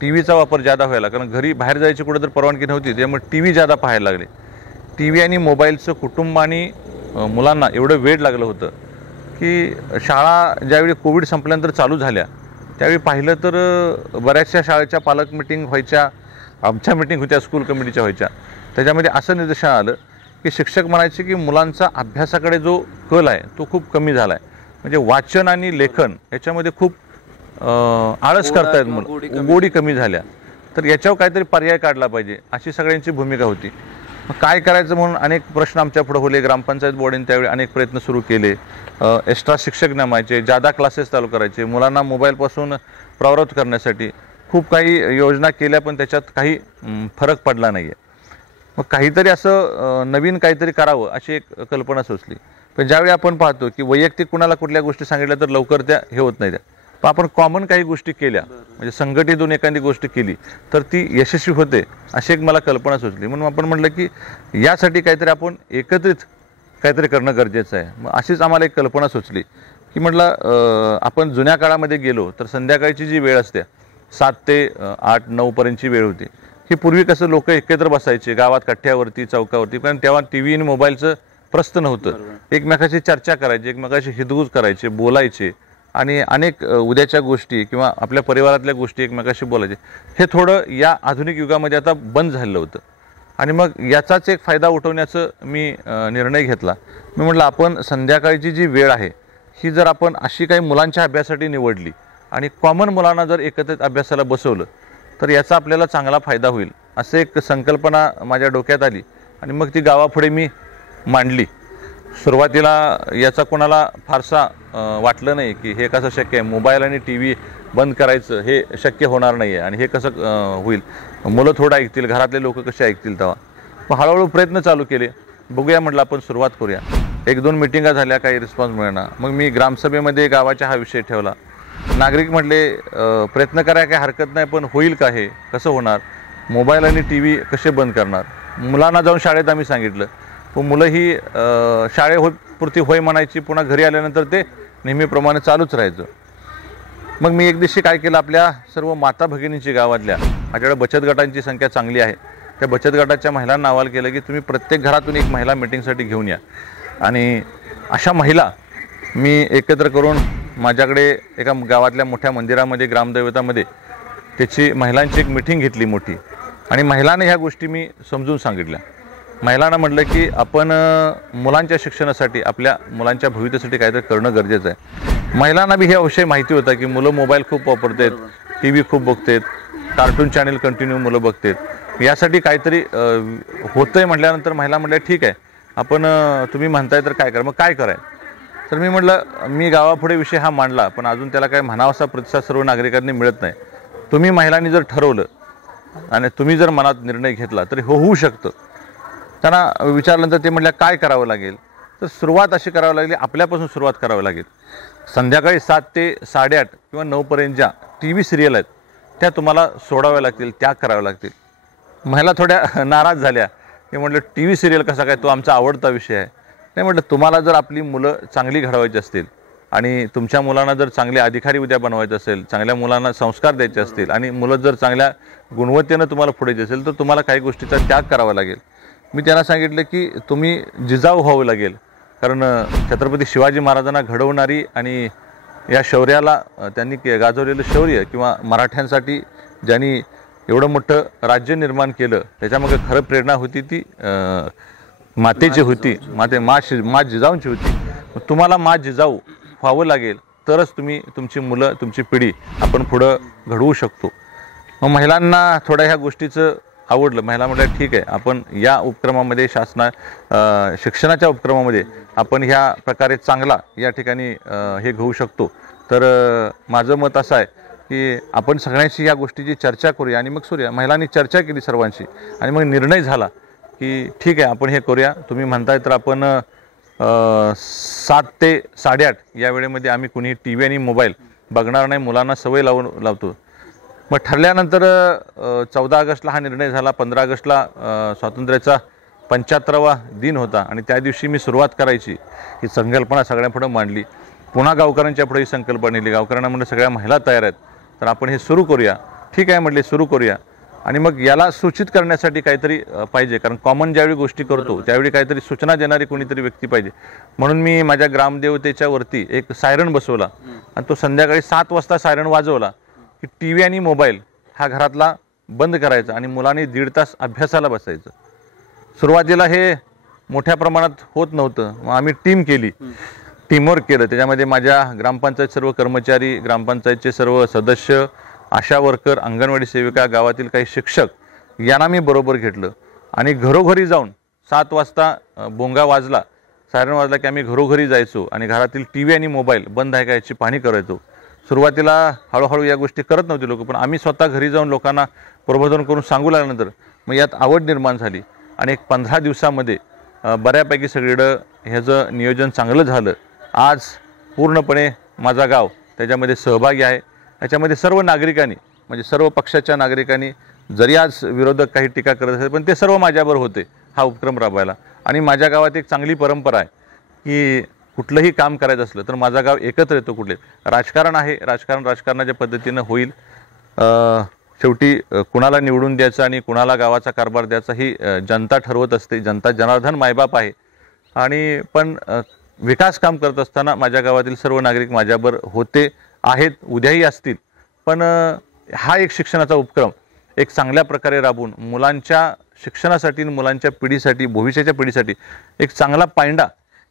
टी व्हीचा वापर जादा व्हायला, कारण घरी बाहेर जायची कुठं तर परवानगी नव्हती त्यामुळे टी व्ही जादा पाहायला लागले. टी व्ही आणि मोबाईलचं कुटुंब आणि मुलांना एवढं वेड लागलं होतं की शाळा ज्यावेळी कोविड संपल्यानंतर चालू झाल्या त्यावेळी पाहिलं तर बऱ्याचशा शाळेच्या पालक मिटिंग व्हायच्या, आमच्या मिटिंग होत्या, स्कूल कमिटीच्या व्हायच्या. त्याच्यामध्ये असं निदर्शन आलं की शिक्षक म्हणायचे की मुलांचा अभ्यासाकडे जो कल आहे तो खूप कमी झाला आहे. म्हणजे वाचन आणि लेखन याच्यामध्ये खूप आळस करतायत मुलं, गोडी कमी झाल्या. तर याच्यावर काहीतरी पर्याय काढला पाहिजे अशी सगळ्यांची भूमिका होती. मग काय करायचं म्हणून अनेक प्रश्न आमच्या पुढे होले. ग्रामपंचायत बोर्डाने त्यावेळी अनेक प्रयत्न सुरू केले. एक्स्ट्रा शिक्षक नेमायचे, जादा क्लासेस चालू करायचे, मुलांना मोबाईलपासून प्रवृत्त करण्यासाठी खूप काही योजना केल्या, पण त्याच्यात काही फरक पडला नाही आहे. मग काहीतरी असं नवीन काहीतरी करावं अशी एक कल्पना सुचली. पण ज्यावेळी आपण पाहतो की वैयक्तिक कुणाला कुठल्या गोष्टी सांगितल्या तर लवकर त्या हे होत नाही. त्या पण आपण कॉमन काही गोष्टी केल्या, म्हणजे संघटित होऊन एखादी गोष्ट केली तर ती यशस्वी होते अशी एक मला कल्पना सुचली. म्हणून आपण म्हटलं की यासाठी काहीतरी आपण एकत्रित काहीतरी करणं गरजेचं आहे. मग अशीच आम्हाला एक कल्पना सुचली की म्हटलं आपण जुन्या काळामध्ये गेलो तर संध्याकाळची जी वेळ असते 7 ते 8, 9 पर्यंतची वेळ होती. ही पूर्वी कसं लोक एकत्र बसायचे गावात कट्ट्यावरती, चौकावरती, पण तेव्हा TV आणि मोबाईलचं प्रस्त नव्हतं. एकमेकाशी चर्चा करायची, एकमेकाशी हितगुज करायचे, बोलायचे आणि अनेक उद्याच्या गोष्टी किंवा आपल्या परिवारातल्या गोष्टी एकमेकाशी बोलायचे. हे थोडं या आधुनिक युगामध्ये आता बंद झालेलं होतं. आणि मग याचाच एक फायदा उठवण्याचं मी निर्णय घेतला. मी म्हटलं आपण संध्याकाळची जी वेळ आहे ही जर आपण अशी काही मुलांच्या अभ्यासासाठी निवडली आणि कॉमन मुलांना जर एकत्रित अभ्यासाला बसवलं तर याचा आपल्याला चांगला फायदा होईल असं एक संकल्पना माझ्या डोक्यात आली. आणि मग ती गावापुढे मी मांडली. सुरुवातीला याचा कोणाला फारसा वाटलं नाही की हे कसं शक्य आहे, मोबाईल आणि TV बंद करायचं हे शक्य होणार नाही आहे आणि हे कसं होईल, मुलं थोडं ऐकतील, घरातले लोक कसे ऐकतील. तेव्हा मग हळूहळू प्रयत्न चालू केले. बघूया म्हटलं आपण सुरुवात करूया. 1-2 मिटिंगा झाल्या, काही रिस्पॉन्स मिळणार. मग मी ग्रामसभेमध्ये गावाचा हा विषय ठेवला. नागरिक म्हटले प्रयत्न करायला काही हरकत नाही, पण होईल का, हे कसं होणार, मोबाईल आणि TV कसे बंद करणार. मुलांना जाऊन शाळेत आम्ही सांगितलं, पण मुलं ही शाळेपुरती होय म्हणायची, पुन्हा घरी आल्यानंतर ते नेहमीप्रमाणे चालूच राहायचं. मग मी एक दिवशी काय केलं, आपल्या सर्व माता भगिनींची गावातल्या, माझ्याकडे बचत गटांची संख्या चांगली आहे, त्या बचत गटाच्या महिलांना अहवाल केलं की तुम्ही प्रत्येक घरातून एक महिला मिटिंगसाठी घेऊन या. आणि अशा महिला मी एकत्र करून माझ्याकडे एका गावातल्या मोठ्या मंदिरामध्ये, ग्रामदैवतामध्ये त्याची महिलांची एक मिटिंग घेतली मोठी. आणि महिलांना ह्या गोष्टी मी समजून सांगितल्या. महिलांना म्हटलं की आपण मुलांच्या शिक्षणासाठी, आपल्या मुलांच्या भविष्यासाठी काहीतरी करणं गरजेचं आहे. महिलांना बी हे विषय माहिती होता की मुलं मोबाईल खूप वापरतात, TV खूप बघतात, कार्टून चॅनल कंटिन्यू मुलं बघतात, यासाठी काहीतरी होतं आहे. म्हटल्यानंतर महिला म्हटल्या ठीक आहे, आपण तुम्ही म्हणताय तर काय करा, मग काय कराय. तर मी म्हटलं मी गावापुढे विषय हा मांडला, पण अजून त्याला काय म्हणावासा प्रतिसाद सर्व नागरिकांनी मिळत नाही. तुम्ही महिलांनी जर ठरवलं आणि तुम्ही जर मनात निर्णय घेतला तर होऊ शकतं. त्यांना विचारल्यानंतर ते म्हटल्या काय करावं लागेल, तर सुरुवात अशी करावी लागली, आपल्यापासून सुरुवात करावी लागेल. संध्याकाळी 7 ते 8:30 किंवा 9 पर्यंत ज्या TV सिरियल आहेत त्या तुम्हाला सोडाव्या लागतील, त्याग कराव्या लागतील. महिला थोड्या नाराज झाल्या. ते म्हटलं TV सिरियल कसा काय, तो आमचा आवडता विषय आहे. नाही म्हटलं, तुम्हाला जर आपली मुलं चांगली घडवायची असतील आणि तुमच्या मुलांना जर चांगले अधिकारी उद्या बनवायचं असेल, चांगल्या मुलांना संस्कार द्यायचे असतील आणि मुलं जर चांगल्या गुणवत्तेनं तुम्हाला पुढे असेल तर तुम्हाला काही गोष्टीचा त्याग करावा लागेल. मी त्यांना सांगितलं की तुम्ही जिजाऊ व्हावं लागेल, कारण छत्रपती शिवाजी महाराजांना घडवणारी आणि या शौर्याला त्यांनी गाजवलेलं शौर्य किंवा मराठ्यांसाठी ज्यांनी एवढं मोठं राज्य निर्माण केलं त्याच्यामागे खरं प्रेरणा होती ती मातेची होती, मा जिजाऊंची होती. तुम्हाला मा जिजाऊ व्हावं लागेल तरच तुम्ही तुमची मुलं, तुमची पिढी आपण पुढं घडवू शकतो. मग महिलांना थोड्या ह्या गोष्टीचं आवडलं. महिला म्हटलं ठीक आहे, आपण या उपक्रमामध्ये शिक्षणाच्या उपक्रमामध्ये आपण ह्या प्रकारे चांगला या ठिकाणी हे घेऊ शकतो. तर माझं मत असं आहे की आपण सगळ्यांशी या गोष्टीची चर्चा करूया आणि मग सूर्या. महिलांनी चर्चा केली सर्वांशी आणि मग निर्णय झाला की ठीक आहे आपण हे करूया. तुम्ही म्हणताय तर आपण 7 ते 8:30 या वेळेमध्ये आम्ही कुणी TV आणि मोबाईल बघणार नाही, मुलांना सवय लावतो. मग ठरल्यानंतर 14 ऑगस्टला हा निर्णय झाला. 15 ऑगस्टला स्वातंत्र्याचा 75वा दिन होता आणि त्या दिवशी मी सुरुवात करायची ही संकल्पना सगळ्यांपुढे मांडली. पुन्हा गावकऱ्यांच्या पुढे ही संकल्पना नेली. गावकऱ्यांना म्हणलं सगळ्या महिला तयार आहेत तर आपण हे सुरू करूया. ठीक आहे म्हटले, सुरू करूया. आणि मग याला सूचित करण्यासाठी काहीतरी पाहिजे, कारण कॉमन ज्यावेळी गोष्टी करतो त्यावेळी काहीतरी सूचना देणारी कोणीतरी व्यक्ती पाहिजे. म्हणून मी माझ्या ग्रामदेवतेच्या वरती एक सायरन बसवला आणि तो संध्याकाळी 7 वाजता सायरन वाजवला की TV आणि मोबाईल हा घरातला बंद करायचा आणि मुलांनी 1.5 तास अभ्यासाला बसायचं. सुरुवातीला हे मोठ्या प्रमाणात होत नव्हतं, मग आम्ही टीम केली, टीमवर्क केलं. त्याच्यामध्ये माझ्या ग्रामपंचायत सर्व कर्मचारी, ग्रामपंचायतचे सर्व सदस्य, आशा वर्कर, अंगणवाडी सेविका, गावातील काही शिक्षक यांना मी बरोबर घेतलं आणि घरोघरी जाऊन 7 वाजता बोंगा वाजला, सायरन वाजला की आम्ही घरोघरी जायचो आणि घरातील TV आणि मोबाईल बंद आहे का याची पाहणी करायचो. सुरुवातीला हळूहळू या गोष्टी करत नव्हते लोक, पण आम्ही स्वतः घरी जाऊन लोकांना प्रबोधन करून सांगू लागल्यानंतर मग यात आवड निर्माण झाली आणि एक 15 दिवसामध्ये बऱ्यापैकी सगळीकडं ह्याचं नियोजन चांगलं झालं. आज पूर्णपणे माझा गाव त्याच्यामध्ये सहभागी आहे. याच्यामध्ये सर्व नागरिकांनी, म्हणजे सर्व पक्षाच्या नागरिकांनी, जरी आज विरोधक काही टीका करत असेल पण ते सर्व माझ्याबरोबर होते हा उपक्रम राबवायला. आणि माझ्या गावात एक चांगली परंपरा आहे की कुठलंही काम करायचं असलं तर माझा गाव एकत्र येतो. कुठले राजकारण आहे, राजकारणाच्या पद्धतीनं होईल. शेवटी कुणाला निवडून द्यायचं आणि कुणाला गावाचा कारभार द्यायचा ही जनता ठरवत असते. जनता जनार्दन मायबाप आहे. आणि पण विकास काम करत असताना माझ्या गावातील सर्व नागरिक माझ्याबरोबर होते, आहेत, उद्याही असतील. पण हा एक शिक्षणाचा उपक्रम एक चांगल्या प्रकारे राबवून मुलांच्या शिक्षणासाठी, मुलांच्या पिढीसाठी, भविष्याच्या पिढीसाठी एक चांगला पायंडा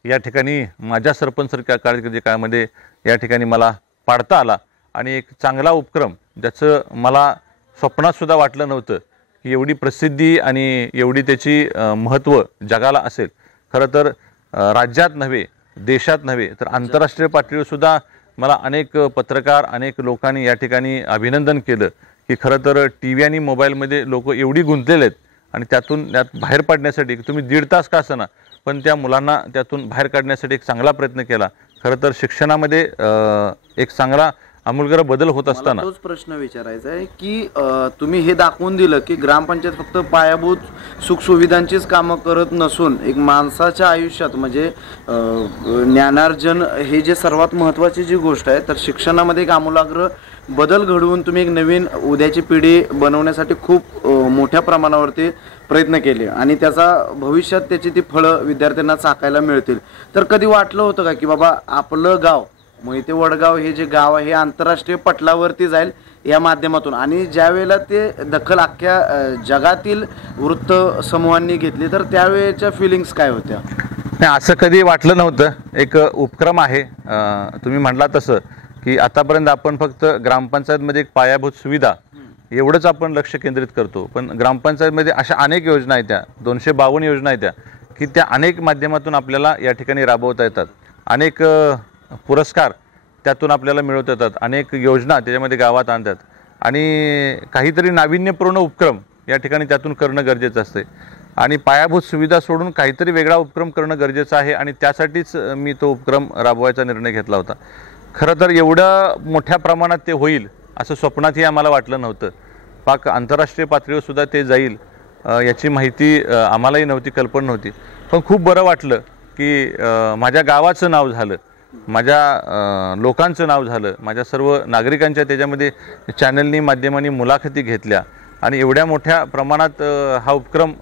या ठिकाणी माझ्या सरपंच काळामध्ये या ठिकाणी मला पाडता आला. आणि एक चांगला उपक्रम ज्याचं मला स्वप्नातसुद्धा वाटलं नव्हतं की एवढी प्रसिद्धी आणि एवढी त्याची महत्त्व जगाला असेल. खरं तर राज्यात नव्हे, देशात नव्हे तर आंतरराष्ट्रीय पातळीवरसुद्धा मला अनेक पत्रकार, अनेक लोकांनी या ठिकाणी अभिनंदन केलं की खरं तर TV आणि मोबाईलमध्ये लोक एवढी गुंतलेले आहेत आणि त्यात बाहेर पडण्यासाठी तुम्ही 1.5 तास का असेना पण त्या मुलांना त्यातून बाहेर काढण्यासाठी एक चांगला प्रयत्न केला. खरं तर शिक्षणामध्ये एक चांगला आमूलग्र बदल होत असताना तोच प्रश्न विचारायचा आहे की तुम्ही हे दाखवून दिलं की ग्रामपंचायत फक्त पायाभूत सुखसुविधांचीच कामं करत नसून एक माणसाच्या आयुष्यात म्हणजे ज्ञानार्जन हे जे सर्वात महत्त्वाची जी गोष्ट आहे, तर शिक्षणामध्ये एक आमूलाग्र बदल घडवून तुम्ही एक नवीन उद्याची पिढी बनवण्यासाठी खूप मोठ्या प्रमाणावरती प्रयत्न केले आणि त्याचा भविष्यात त्याची ती फळं विद्यार्थ्यांना चाकायला मिळतील. तर कधी वाटलं होतं का की बाबा आपलं गाव मोहिते वडगाव हे जे गाव आहे हे आंतरराष्ट्रीय पटलावरती जाईल या माध्यमातून, आणि ज्या वेळेला ते दखल अख्ख्या जगातील वृत्त समूहांनी घेतली तर त्यावेळेच्या फिलिंग्स काय होत्या? नाही, असं कधी वाटलं नव्हतं. एक उपक्रम आहे, तुम्ही म्हटला तसं की आतापर्यंत आपण फक्त ग्रामपंचायतमध्ये एक पायाभूत सुविधा एवढंच आपण लक्ष केंद्रित करतो, पण ग्रामपंचायतमध्ये अशा अनेक योजना आहेत, त्या 252 योजना आहेत त्या की त्या अनेक माध्यमातून आपल्याला या ठिकाणी राबवता येतात. अनेक पुरस्कार त्यातून आपल्याला मिळवत येतात, अनेक योजना त्याच्यामध्ये गावात आणतात आणि काहीतरी नाविन्यपूर्ण उपक्रम या ठिकाणी त्यातून करणं गरजेचं असते. आणि पायाभूत सुविधा सोडून काहीतरी वेगळा उपक्रम करणं गरजेचं आहे आणि त्यासाठीच मी तो उपक्रम राबवायचा निर्णय घेतला होता. खरं तर एवढं मोठ्या प्रमाणात ते होईल असं स्वप्नातही आम्हाला वाटलं नव्हतं. पाक आंतरराष्ट्रीय पातळीवर सुद्धा ते जाईल याची माहिती आम्हालाही नव्हती, कल्पना नव्हती. पण खूप बरं वाटलं की माझ्या गावाचं नाव झालं, माझ्या लोकांचं नाव झालं, माझ्या सर्व नागरिकांच्या त्याच्यामध्ये चॅनलनी, माध्यमांनी मुलाखती घेतल्या आणि एवढ्या मोठ्या प्रमाणात हा उपक्रम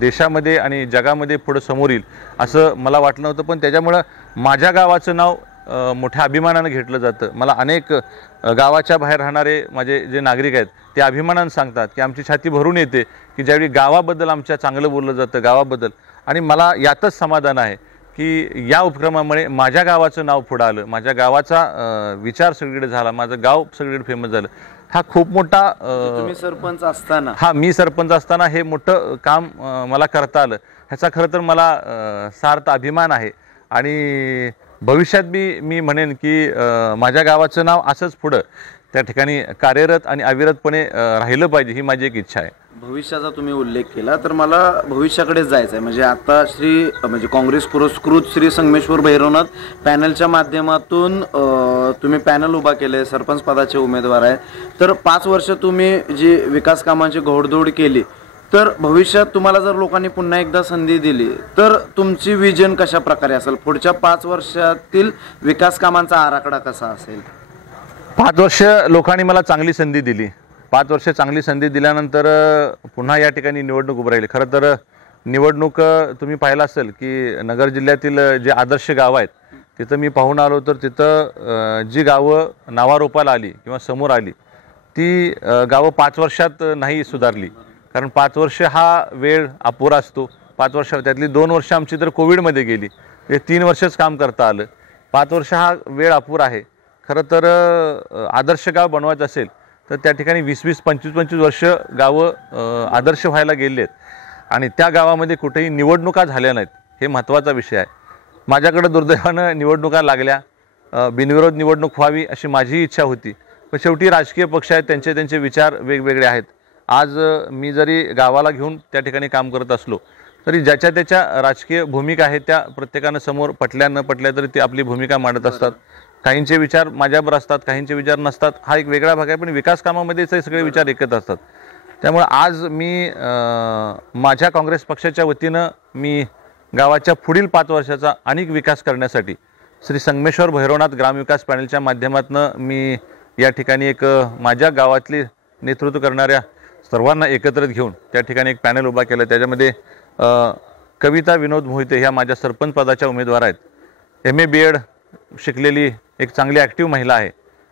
देशामध्ये आणि जगामध्ये पुढं समोर येईल असं मला वाटलं नव्हतं. पण त्याच्यामुळं माझ्या गावाचं नाव मोठ्या अभिमानानं घेतलं जातं. मला अनेक गावाच्या बाहेर राहणारे माझे जे नागरिक आहेत ते अभिमानानं सांगतात की आमची छाती भरून येते की ज्यावेळी गावाबद्दल आमच्या चांगलं बोललं जातं, गावाबद्दल. आणि मला यातच समाधान आहे की या उपक्रमामुळे माझ्या गावाचं नाव पुढं आलं, माझ्या गावाचा विचार सगळीकडे झाला, माझं गाव सगळीकडे फेमस झालं. हा खूप मोठा तुम्ही सरपंच असताना, मी सरपंच असताना हे मोठं काम मला करता आलं, ह्याचा खरं तर मला सार्थ अभिमान आहे. आणि भविष्यात मी म्हणेन की माझ्या गावाचं नाव असंच पुढं त्या ठिकाणी कार्यरत आणि अविरतपणे राहिलं पाहिजे, ही माझी एक इच्छा आहे. भविष्याचा तुम्ही उल्लेख केला तर मला भविष्याकडेच जायचं आहे. म्हणजे आता म्हणजे काँग्रेस पुरस्कृत श्री संगमेश्वर भैरवनाथ पॅनलच्या माध्यमातून तुम्ही पॅनल उभा केले, सरपंच पदाचे उमेदवार आहे. तर 5 वर्ष तुम्ही जी विकास कामांची घोडदौड केली, तर भविष्यात तुम्हाला जर लोकांनी पुन्हा एकदा संधी दिली तर तुमची विजन कशा प्रकारे असेल? पुढच्या 5 वर्षातील विकास कामांचा आराखडा कसा असेल? 5 वर्ष लोकांनी मला चांगली संधी दिली. 5 वर्ष चांगली संधी दिल्यानंतर पुन्हा या ठिकाणी निवडणूक उभी राहिली. खरं तर निवडणूक तुम्ही पाहिलं असेल की नगर जिल्ह्यातील जे आदर्श गावं आहेत तिथं मी पाहून आलो, तर तिथं जी गावं नावारूपाला आली किंवा समोर आली ती गावं 5 वर्षात नाही सुधारली. कारण 5 वर्ष हा वेळ अपुरा असतो. 5 वर्ष त्यातली 2 वर्ष आमची तर कोविडमध्ये गेली, 3 वर्षच काम करता आलं. 5 वर्ष हा वेळ अपुरा आहे. खरं तर आदर्श गाव बनवायचं असेल तर त्या ठिकाणी 20-20, 25-25 वर्ष गावं आदर्श व्हायला गेले आहेत आणि त्या गावामध्ये कुठेही निवडणुका झाल्या नाहीत, हे महत्त्वाचा विषय आहे. माझ्याकडे दुर्दैवानं निवडणुका लागल्या, बिनविरोध निवडणूक व्हावी अशी माझी इच्छा होती. पण शेवटी राजकीय पक्ष आहेत, त्यांचे विचार वेगवेगळे आहेत. आज मी जरी गावाला घेऊन त्या ठिकाणी काम करत असलो तरी ज्याच्या त्याच्या राजकीय भूमिका आहेत त्या प्रत्येकानं समोर पटल्या न पटल्या तरी ती आपली भूमिका मांडत असतात. काहींचे विचार माझ्याबरोबर असतात, काहींचे विचार नसतात, हा एक वेगळा भाग आहे. पण विकास कामामध्येच हे सगळे विचार एकच असतात. त्यामुळे आज मी माझ्या काँग्रेस पक्षाच्या वतीनं मी गावाच्या पुढील 5 वर्षाचा अनेक विकास करण्यासाठी श्री संगमेश्वर भैरवनाथ ग्रामविकास पॅनलच्या माध्यमातून मी या ठिकाणी एक माझ्या गावातली नेतृत्व करणाऱ्या सर्वांना एकत्रित घेऊन त्या ठिकाणी एक पॅनल उभा केलं. त्याच्यामध्ये कविता विनोद मोहिते ह्या माझ्या सरपंच पदाच्या उमेदवार आहेत. MA BEd शिकलेली एक चांगली ॲक्टिव्ह महिला आहे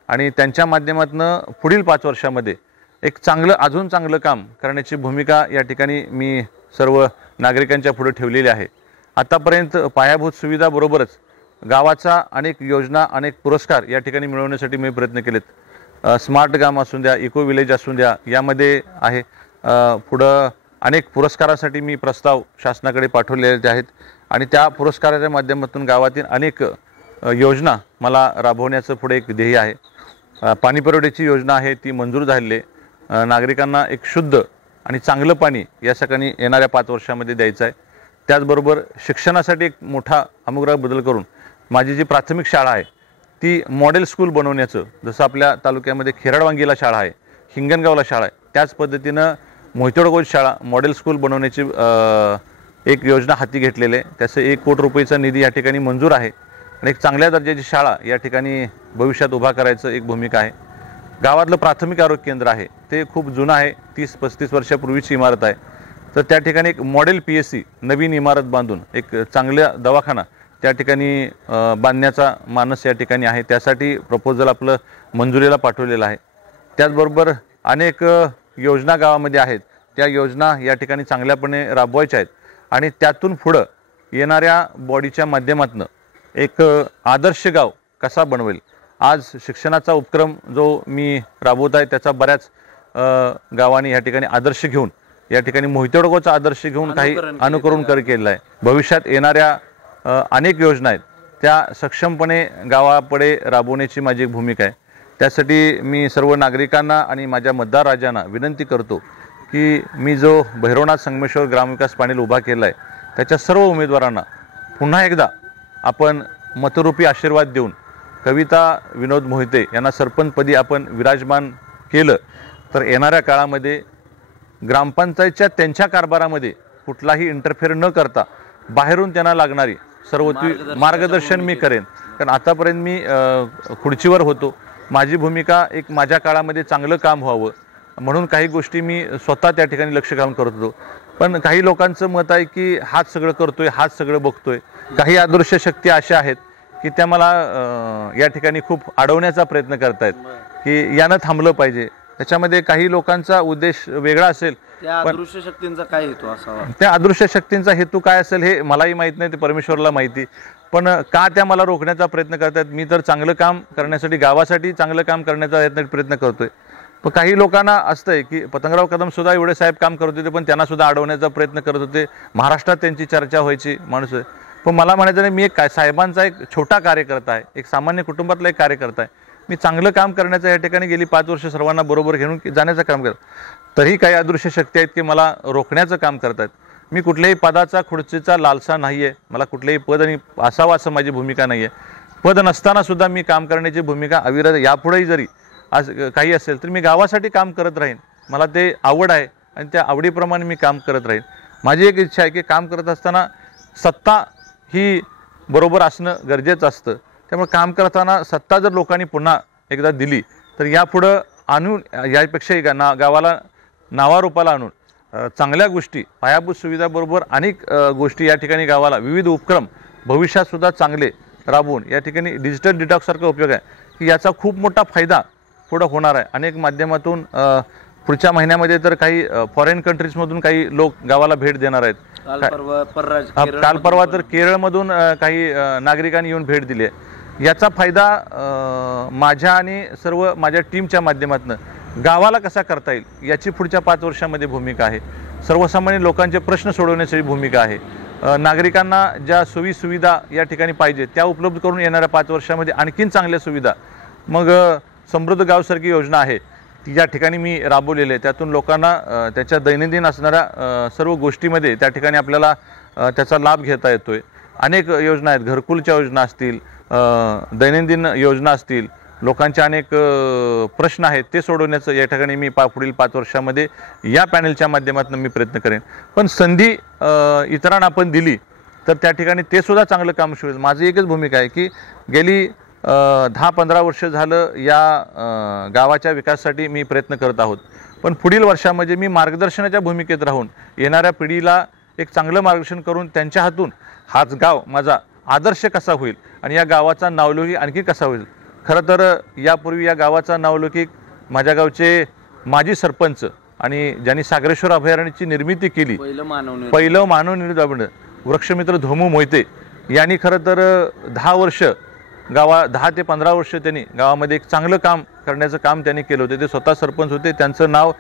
आणि त्यांच्या माध्यमातून पुढील 5 वर्षामध्ये एक अजून चांगलं काम करण्याची भूमिका या ठिकाणी मी सर्व नागरिकांच्या पुढे ठेवलेली आहे. आतापर्यंत पायाभूत सुविधाबरोबरच गावाचा अनेक योजना, अनेक पुरस्कार या ठिकाणी मिळवण्यासाठी मी प्रयत्न केलेत. स्मार्ट गाम असून द्या, इको विलेज असून द्या, यामध्ये आहे. पुढं अनेक पुरस्कारासाठी मी प्रस्ताव शासनाकडे पाठवलेले आहेत आणि त्या पुरस्काराच्या माध्यमातून गावातील अनेक योजना मला राबवण्याचं पुढे एक ध्येय आहे. पाणीपुरवठ्याची योजना आहे ती मंजूर झालेली आहे. नागरिकांना एक शुद्ध आणि चांगलं पाणी या ठिकाणी येणाऱ्या 5 वर्षामध्ये द्यायचं आहे. त्याचबरोबर शिक्षणासाठी एक मोठा आमूलाग्र बदल करून माझी जी प्राथमिक शाळा आहे ती मॉडेल स्कूल बनवण्याचं, जसं आपल्या तालुक्यामध्ये खेराडवांगीला शाळा आहे, हिंगणगावला शाळा आहे, त्याच पद्धतीनं मोहितोडगोज शाळा मॉडेल स्कूल बनवण्याची एक योजना हाती घेतलेली आहे. त्याचं 1 कोटी रुपयेचा निधी या ठिकाणी मंजूर आहे आणि एक चांगल्या दर्जाची शाळा या ठिकाणी भविष्यात उभा करायचं एक भूमिका आहे. गावातलं प्राथमिक आरोग्य केंद्र आहे ते खूप जुनं आहे, 30-35 वर्षापूर्वीची इमारत आहे. तर त्या ठिकाणी एक मॉडेल PSC नवीन इमारत बांधून एक चांगला दवाखाना त्या ठिकाणी बांधण्याचा मानस या ठिकाणी आहे. त्यासाठी प्रपोजल आपलं मंजुरीला पाठवलेलं आहे. त्याचबरोबर अनेक योजना गावामध्ये आहेत, त्या योजना या ठिकाणी चांगल्यापणे राबवायच्या आहेत आणि त्यातून पुढं येणाऱ्या बॉडीच्या माध्यमातून एक आदर्श गाव कसा बनवेल. आज शिक्षणाचा उपक्रम जो मी राबवत आहे त्याचा बऱ्याच गावांनी या ठिकाणी आदर्श घेऊन या ठिकाणी मोहितोडगोचा आदर्श घेऊन काही अनुकरण केलेलं आहे. भविष्यात येणाऱ्या अनेक योजना आहेत त्या सक्षमपणे गावापुढे राबवण्याची माझी एक भूमिका आहे. त्यासाठी मी सर्व नागरिकांना आणि माझ्या मतदार राजांना विनंती करतो की मी जो भैरवनाथ संगमेश्वर ग्रामविकास पॅनल उभा केला आहे त्याच्या सर्व उमेदवारांना पुन्हा एकदा आपण मतरूपी आशीर्वाद देऊन कविता विनोद मोहिते यांना सरपंचपदी आपण विराजमान केलं तर येणाऱ्या काळामध्ये ग्रामपंचायतच्या त्यांच्या कारभारामध्ये कुठलाही इंटरफेअर न करता बाहेरून त्यांना लागणारी सर्व मार्गदर्शन मी करेन. कारण आतापर्यंत मी खुर्चीवर होतो, माझी भूमिका एक माझ्या काळामध्ये चांगलं काम व्हावं म्हणून काही गोष्टी मी स्वतः त्या ठिकाणी लक्ष घालून करत होतो. पण काही लोकांचं मत आहे की हाच सगळं करतोय, हाच सगळं बघतोय. काही अदृश्य शक्ती अशा आहेत की त्या मला या ठिकाणी खूप अडवण्याचा प्रयत्न करतायत की यानं थांबलं पाहिजे. त्याच्यामध्ये काही लोकांचा उद्देश वेगळा असेल. त्या अदृश्य शक्तींचा काय हेतू असावा, त्या अदृश्य शक्तींचा हेतू काय असेल हे मलाही माहीत नाही, ते परमेश्वराला माहिती. पण का त्या मला रोखण्याचा प्रयत्न करतात. मी तर चांगलं काम करण्यासाठी, गावासाठी चांगलं काम करण्याचा प्रयत्न करतोय. पण काही लोकांना असतंय की पतंगराव कदम सुद्धा एवढे साहेब काम करत होते पण त्यांना सुद्धा अडवण्याचा प्रयत्न करत होते. महाराष्ट्रात त्यांची चर्चा व्हायची माणूस. पण मला म्हणायचं नाही, मी एक साहेबांचा एक छोटा कार्यकर्ता आहे, एक सामान्य कुटुंबातला एक कार्यकर्ता आहे. मी चांगलं काम करण्याचं या ठिकाणी गेली 5 वर्ष सर्वांना बरोबर घेऊन जाण्याचं काम करत. तरी काही अदृश्य शक्ती आहेत की मला रोखण्याचं काम करतात. मी कुठल्याही पदाचा खुर्चीचा लालसा नाही आहे, मला कुठलेही पद आणि असावं असं माझी भूमिका नाही आहे. पद नसताना सुद्धा मी काम करण्याची भूमिका अविरत, यापुढेही जरी आज काही असेल तर मी गावासाठी काम करत राहीन. मला ते आवड आहे आणि त्या आवडीप्रमाणे मी काम करत राहीन. माझी एक इच्छा आहे की काम करत असताना सत्ता ही बरोबर असणं गरजेचं असतं. त्यामुळे काम करताना सत्ता जर लोकांनी पुन्हा एकदा दिली तर यापुढं आणून यापेक्षाही गावाला नावारूपाला आणून चांगल्या गोष्टी पायाभूत सुविधाबरोबर अनेक गोष्टी या ठिकाणी गावाला विविध उपक्रम भविष्यात सुद्धा चांगले राबवून या ठिकाणी डिजिटल डिटॉक्ससारखा उपयोग आहे की याचा खूप मोठा फायदा पुढं होणार आहे. अनेक माध्यमातून पुढच्या महिन्यामध्ये तर काही फॉरेन कंट्रीजमधून काही लोक गावाला भेट देणार आहेत. काल परवा तर केरळमधून काही नागरिकांनी येऊन भेट दिली आहे. याचा फायदा माझ्या आणि सर्व माझ्या टीमच्या माध्यमातून गावाला कसा करता येईल याची पुढच्या 5 वर्षामध्ये भूमिका आहे. सर्वसामान्य लोकांचे प्रश्न सोडवण्याची भूमिका आहे. नागरिकांना ज्या सोयीसुविधा या ठिकाणी पाहिजे त्या उपलब्ध करून येणाऱ्या 5 वर्षामध्ये आणखीन चांगल्या सुविधा मग समृद्ध गावसारखी योजना आहे ती या ठिकाणी मी राबवलेली आहे. त्यातून लोकांना त्याच्या दैनंदिन असणाऱ्या सर्व गोष्टीमध्ये त्या ठिकाणी आपल्याला त्याचा लाभ घेता येतोय. अनेक योजना आहेत, घरकुलच्या योजना असतील, दैनंदिन योजना असतील, लोकांचे अनेक प्रश्न आहेत ते सोडवण्याचं या ठिकाणी मी पुढील 5 वर्षामध्ये या पॅनलच्या माध्यमातून मी प्रयत्न करेन. पण संधी इतरांना आपण दिली तर त्या ठिकाणी ते सुद्धा चांगलं काम शोधेल. माझी एकच भूमिका आहे की गेली 10-15 वर्ष झालं या गावाच्या विकासासाठी मी प्रयत्न करत आहोत. पण पुढील वर्षामध्ये मी मार्गदर्शनाच्या भूमिकेत राहून येणाऱ्या पिढीला एक चांगलं मार्गदर्शन करून त्यांच्या हातून हाच गाव माझा आदर्श कसा होईल आणि या गावाचा नावलौकिक आणखी कसा होईल. खरं तर यापूर्वी या गावाचा नावलौकिक माझ्या गावचे माजी सरपंच आणि ज्यांनी सागरेश्वर अभयारण्याची निर्मिती केली पहिलं मानवनिर्मित वृक्षमित्र धोमू मोहिते यांनी खरं तर 10 ते 15 वर्ष त्यांनी गावामध्ये एक चांगलं काम करण्याचं काम त्यांनी केलं होतं. ते स्वतः सरपंच होते. त्यांचं नाव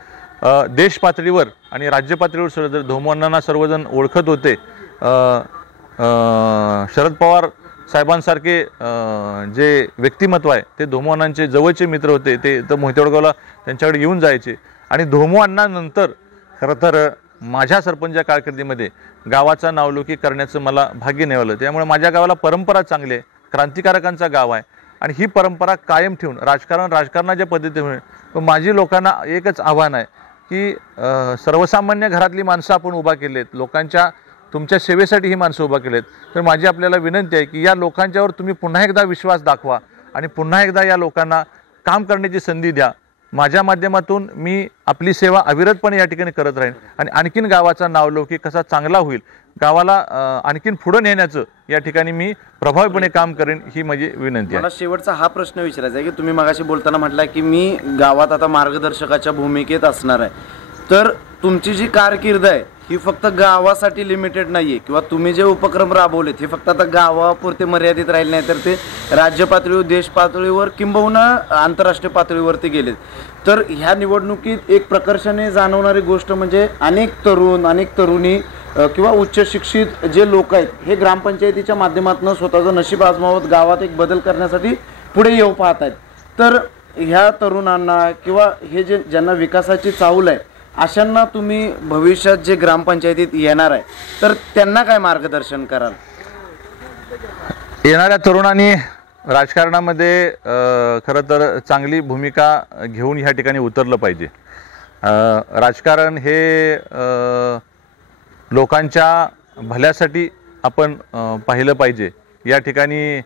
देश पातळीवर आणि राज्य पातळीवर सुद्धा धोमूअण्णांना सर्वजण ओळखत होते. शरद पवार साहेबांसारखे जे व्यक्तिमत्व आहे ते धोमूअण्णांचे जवळचे मित्र होते. ते तर मोहितेवडगावला त्यांच्याकडे येऊन जायचे आणि धोमूअण्णांनंतर खरं तर माझ्या सरपंच कारकिर्दीमध्ये गावाचा नावलौकिक करण्याचं मला भाग्य मिळालं. त्यामुळे माझ्या गावाला परंपरा चांगली आहे, क्रांतिकारकांचा गाव आहे आणि ही परंपरा कायम ठेवून राजकारणाच्या पद्धतीने पण माझी लोकांना एकच आव्हान आहे की सर्वसामान्य घरातली माणसं आपण उभा केली आहेत, लोकांच्या तुमच्या सेवेसाठी ही माणसं उभा केली आहेत. तर माझी आपल्याला विनंती आहे की या लोकांच्यावर तुम्ही पुन्हा एकदा विश्वास दाखवा आणि पुन्हा एकदा या लोकांना काम करण्याची संधी द्या. माझ्या माध्यमातून मी आपली सेवा अविरतपणे या ठिकाणी करत राहीन आणि आणखीन गावाचा नावलौकिक कसा चांगला होईल, गावाला आणखीन पुढे नेण्याचं या ठिकाणी मी प्रभावीपणे काम करेन ही माझी विनंती आहे. मला शेवटचा हा प्रश्न विचारायचा आहे की तुम्ही मगाशी बोलताना म्हटलं की मी गावात आता मार्गदर्शकाच्या भूमिकेत असणार आहे. तर तुमची जी कारकीर्द आहे ही फक्त गावासाठी लिमिटेड नाही आहे किंवा तुम्ही जे उपक्रम राबवलेत हे फक्त आता गावापुरते मर्यादित राहिले नाही तर ते राज्य पातळीवर, देश पातळीवर किंबहुना आंतरराष्ट्रीय पातळीवरती गेलेत. तर ह्या निवडणुकीत एक प्रकर्षाने जाणवणारी गोष्ट म्हणजे अनेक तरुणी किंवा उच्च शिक्षित जे लोक आहेत हे ग्रामपंचायतीच्या माध्यमातून स्वतःचं नशीब आजमावत गावात एक बदल करण्यासाठी पुढे येऊ पाहत आहेत. तर ह्या तरुणांना किंवा हे जे ज्यांना विकासाची चाहूल आहे अशांना तुम्ही भविष्यात जे ग्रामपंचायतीत येणार आहे तर त्यांना काय मार्गदर्शन कराल? येणाऱ्या तरुणांनी राजकारणामध्ये खरं तर चांगली भूमिका घेऊन ह्या ठिकाणी उतरलं पाहिजे. राजकारण हे लोकांच्या भल्यासाठी आपण पाहिलं पाहिजे. या ठिकाणी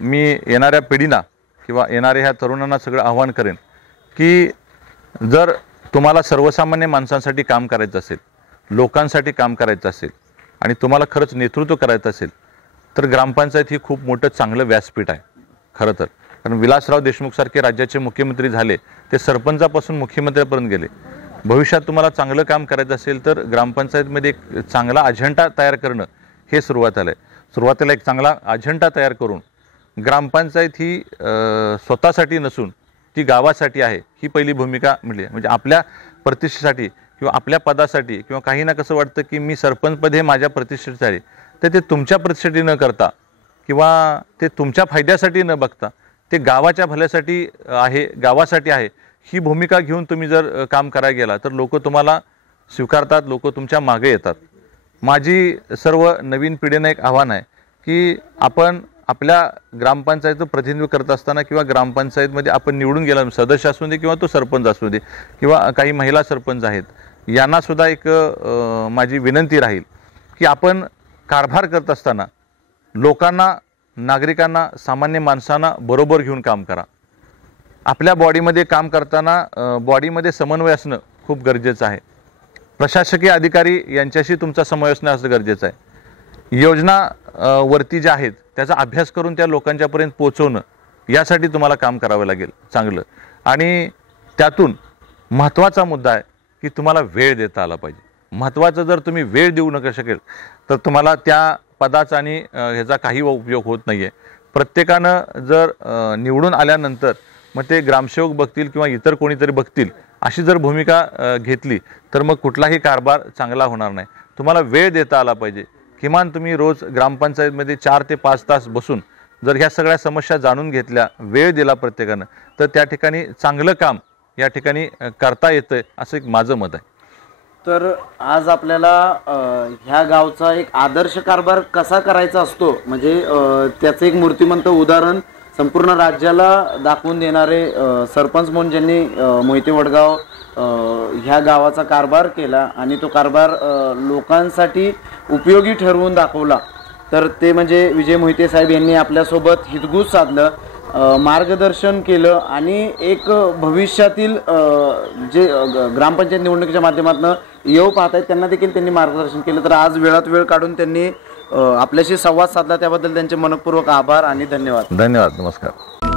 मी येणाऱ्या पिढींना किंवा येणाऱ्या ह्या तरुणांना सगळं आव्हान करेन की जर तुम्हाला सर्वसामान्य माणसांसाठी काम करायचं असेल, लोकांसाठी काम करायचं असेल आणि तुम्हाला खरंच नेतृत्व करायचं असेल तर ग्रामपंचायत ही खूप मोठं चांगलं व्यासपीठ आहे खरं तर. कारण विलासराव देशमुखसारखे राज्याचे मुख्यमंत्री झाले, ते सरपंचापासून मुख्यमंत्र्यापर्यंत गेले. भविष्यात तुम्हाला चांगलं काम करायचं असेल तर ग्रामपंचायतमध्ये एक चांगला अजेंडा तयार करणं हे सुरुवातीला आहे. सुरुवातीला एक चांगला अजेंडा तयार करून ग्रामपंचायत ही स्वतःसाठी नसून ती गावासाठी आहे ही पहिली भूमिका मिळली. म्हणजे आपल्या प्रतिष्ठेसाठी किंवा आपल्या पदासाठी किंवा काही ना कसं वाटतं की मी सरपंचपद हे माझ्या प्रतिष्ठेसाठी, तर ते तुमच्या प्रतिष्ठेसाठी न करता किंवा ते तुमच्या फायद्यासाठी न बघता ते गावाच्या भल्यासाठी आहे, गावासाठी आहे ही भूमिका घेऊन तुम्ही जर काम करायला गेला तर लोक तुम्हाला स्वीकारतात, लोक तुमच्या मागे येतात. माझी सर्व नवीन पिढीनं एक आव्हान आहे की आपण आपल्या ग्रामपंचायतीचं प्रतिनिधित्व करत असताना किंवा ग्रामपंचायतमध्ये आपण निवडून गेला सदस्य असू दे किंवा तो सरपंच असू दे किंवा काही महिला सरपंच आहेत, यांनासुद्धा एक माझी विनंती राहील की आपण कारभार करत असताना लोकांना, नागरिकांना, सामान्य माणसांना बरोबर घेऊन काम करा. आपल्या बॉडीमध्ये काम करताना बॉडीमध्ये समन्वय असणं खूप गरजेचं आहे. प्रशासकीय अधिकारी यांच्याशी तुमचा समन्वय असणं असं गरजेचं आहे. योजना वरती ज्या आहेत त्याचा अभ्यास करून त्या लोकांच्यापर्यंत पोहोचवणं यासाठी तुम्हाला काम करावं लागेल चांगलं. आणि त्यातून महत्त्वाचा मुद्दा आहे की तुम्हाला वेळ देता आला पाहिजे. महत्त्वाचं जर तुम्ही वेळ देऊ नका शकेल तर तुम्हाला त्या पदाचा आणि ह्याचा काही उपयोग होत नाही आहे. प्रत्येकानं जर निवडून आल्यानंतर मग ते ग्रामसेवक बघतील किंवा इतर कोणीतरी बघतील अशी जर भूमिका घेतली तर मग कुठलाही कारभार चांगला होणार नाही. तुम्हाला वेळ देता आला पाहिजे. किमान तुम्ही रोज ग्रामपंचायतमध्ये 4 ते 5 तास बसून जर ह्या सगळ्या समस्या जाणून घेतल्या, वेळ दिला प्रत्येकानं, तर त्या ठिकाणी चांगलं काम या ठिकाणी करता येतं असं एक माझं मत आहे. तर आज आपल्याला ह्या गावचा एक आदर्श कारभार कसा करायचा असतो म्हणजे त्याचं एक मूर्तिमंत उदाहरण संपूर्ण राज्याला दाखवून देणारे सरपंच म्हणून ज्यांनी मोहिते वडगाव ह्या गावाचा कारभार केला आणि तो कारभार लोकांसाठी उपयोगी ठरवून दाखवला तर ते म्हणजे विजय मोहिते साहेब यांनी आपल्यासोबत हितगुज साधलं, मार्गदर्शन केलं आणि एक भविष्यातील जे ग्रामपंचायत निवडणुकीच्या माध्यमातून येऊ पाहत आहेत त्यांना देखील त्यांनी मार्गदर्शन केलं. तर आज वेळात वेळ काढून त्यांनी आपल्याशी संवाद साधला त्याबद्दल त्यांचे मनपूर्वक आभार आणि धन्यवाद. धन्यवाद. नमस्कार.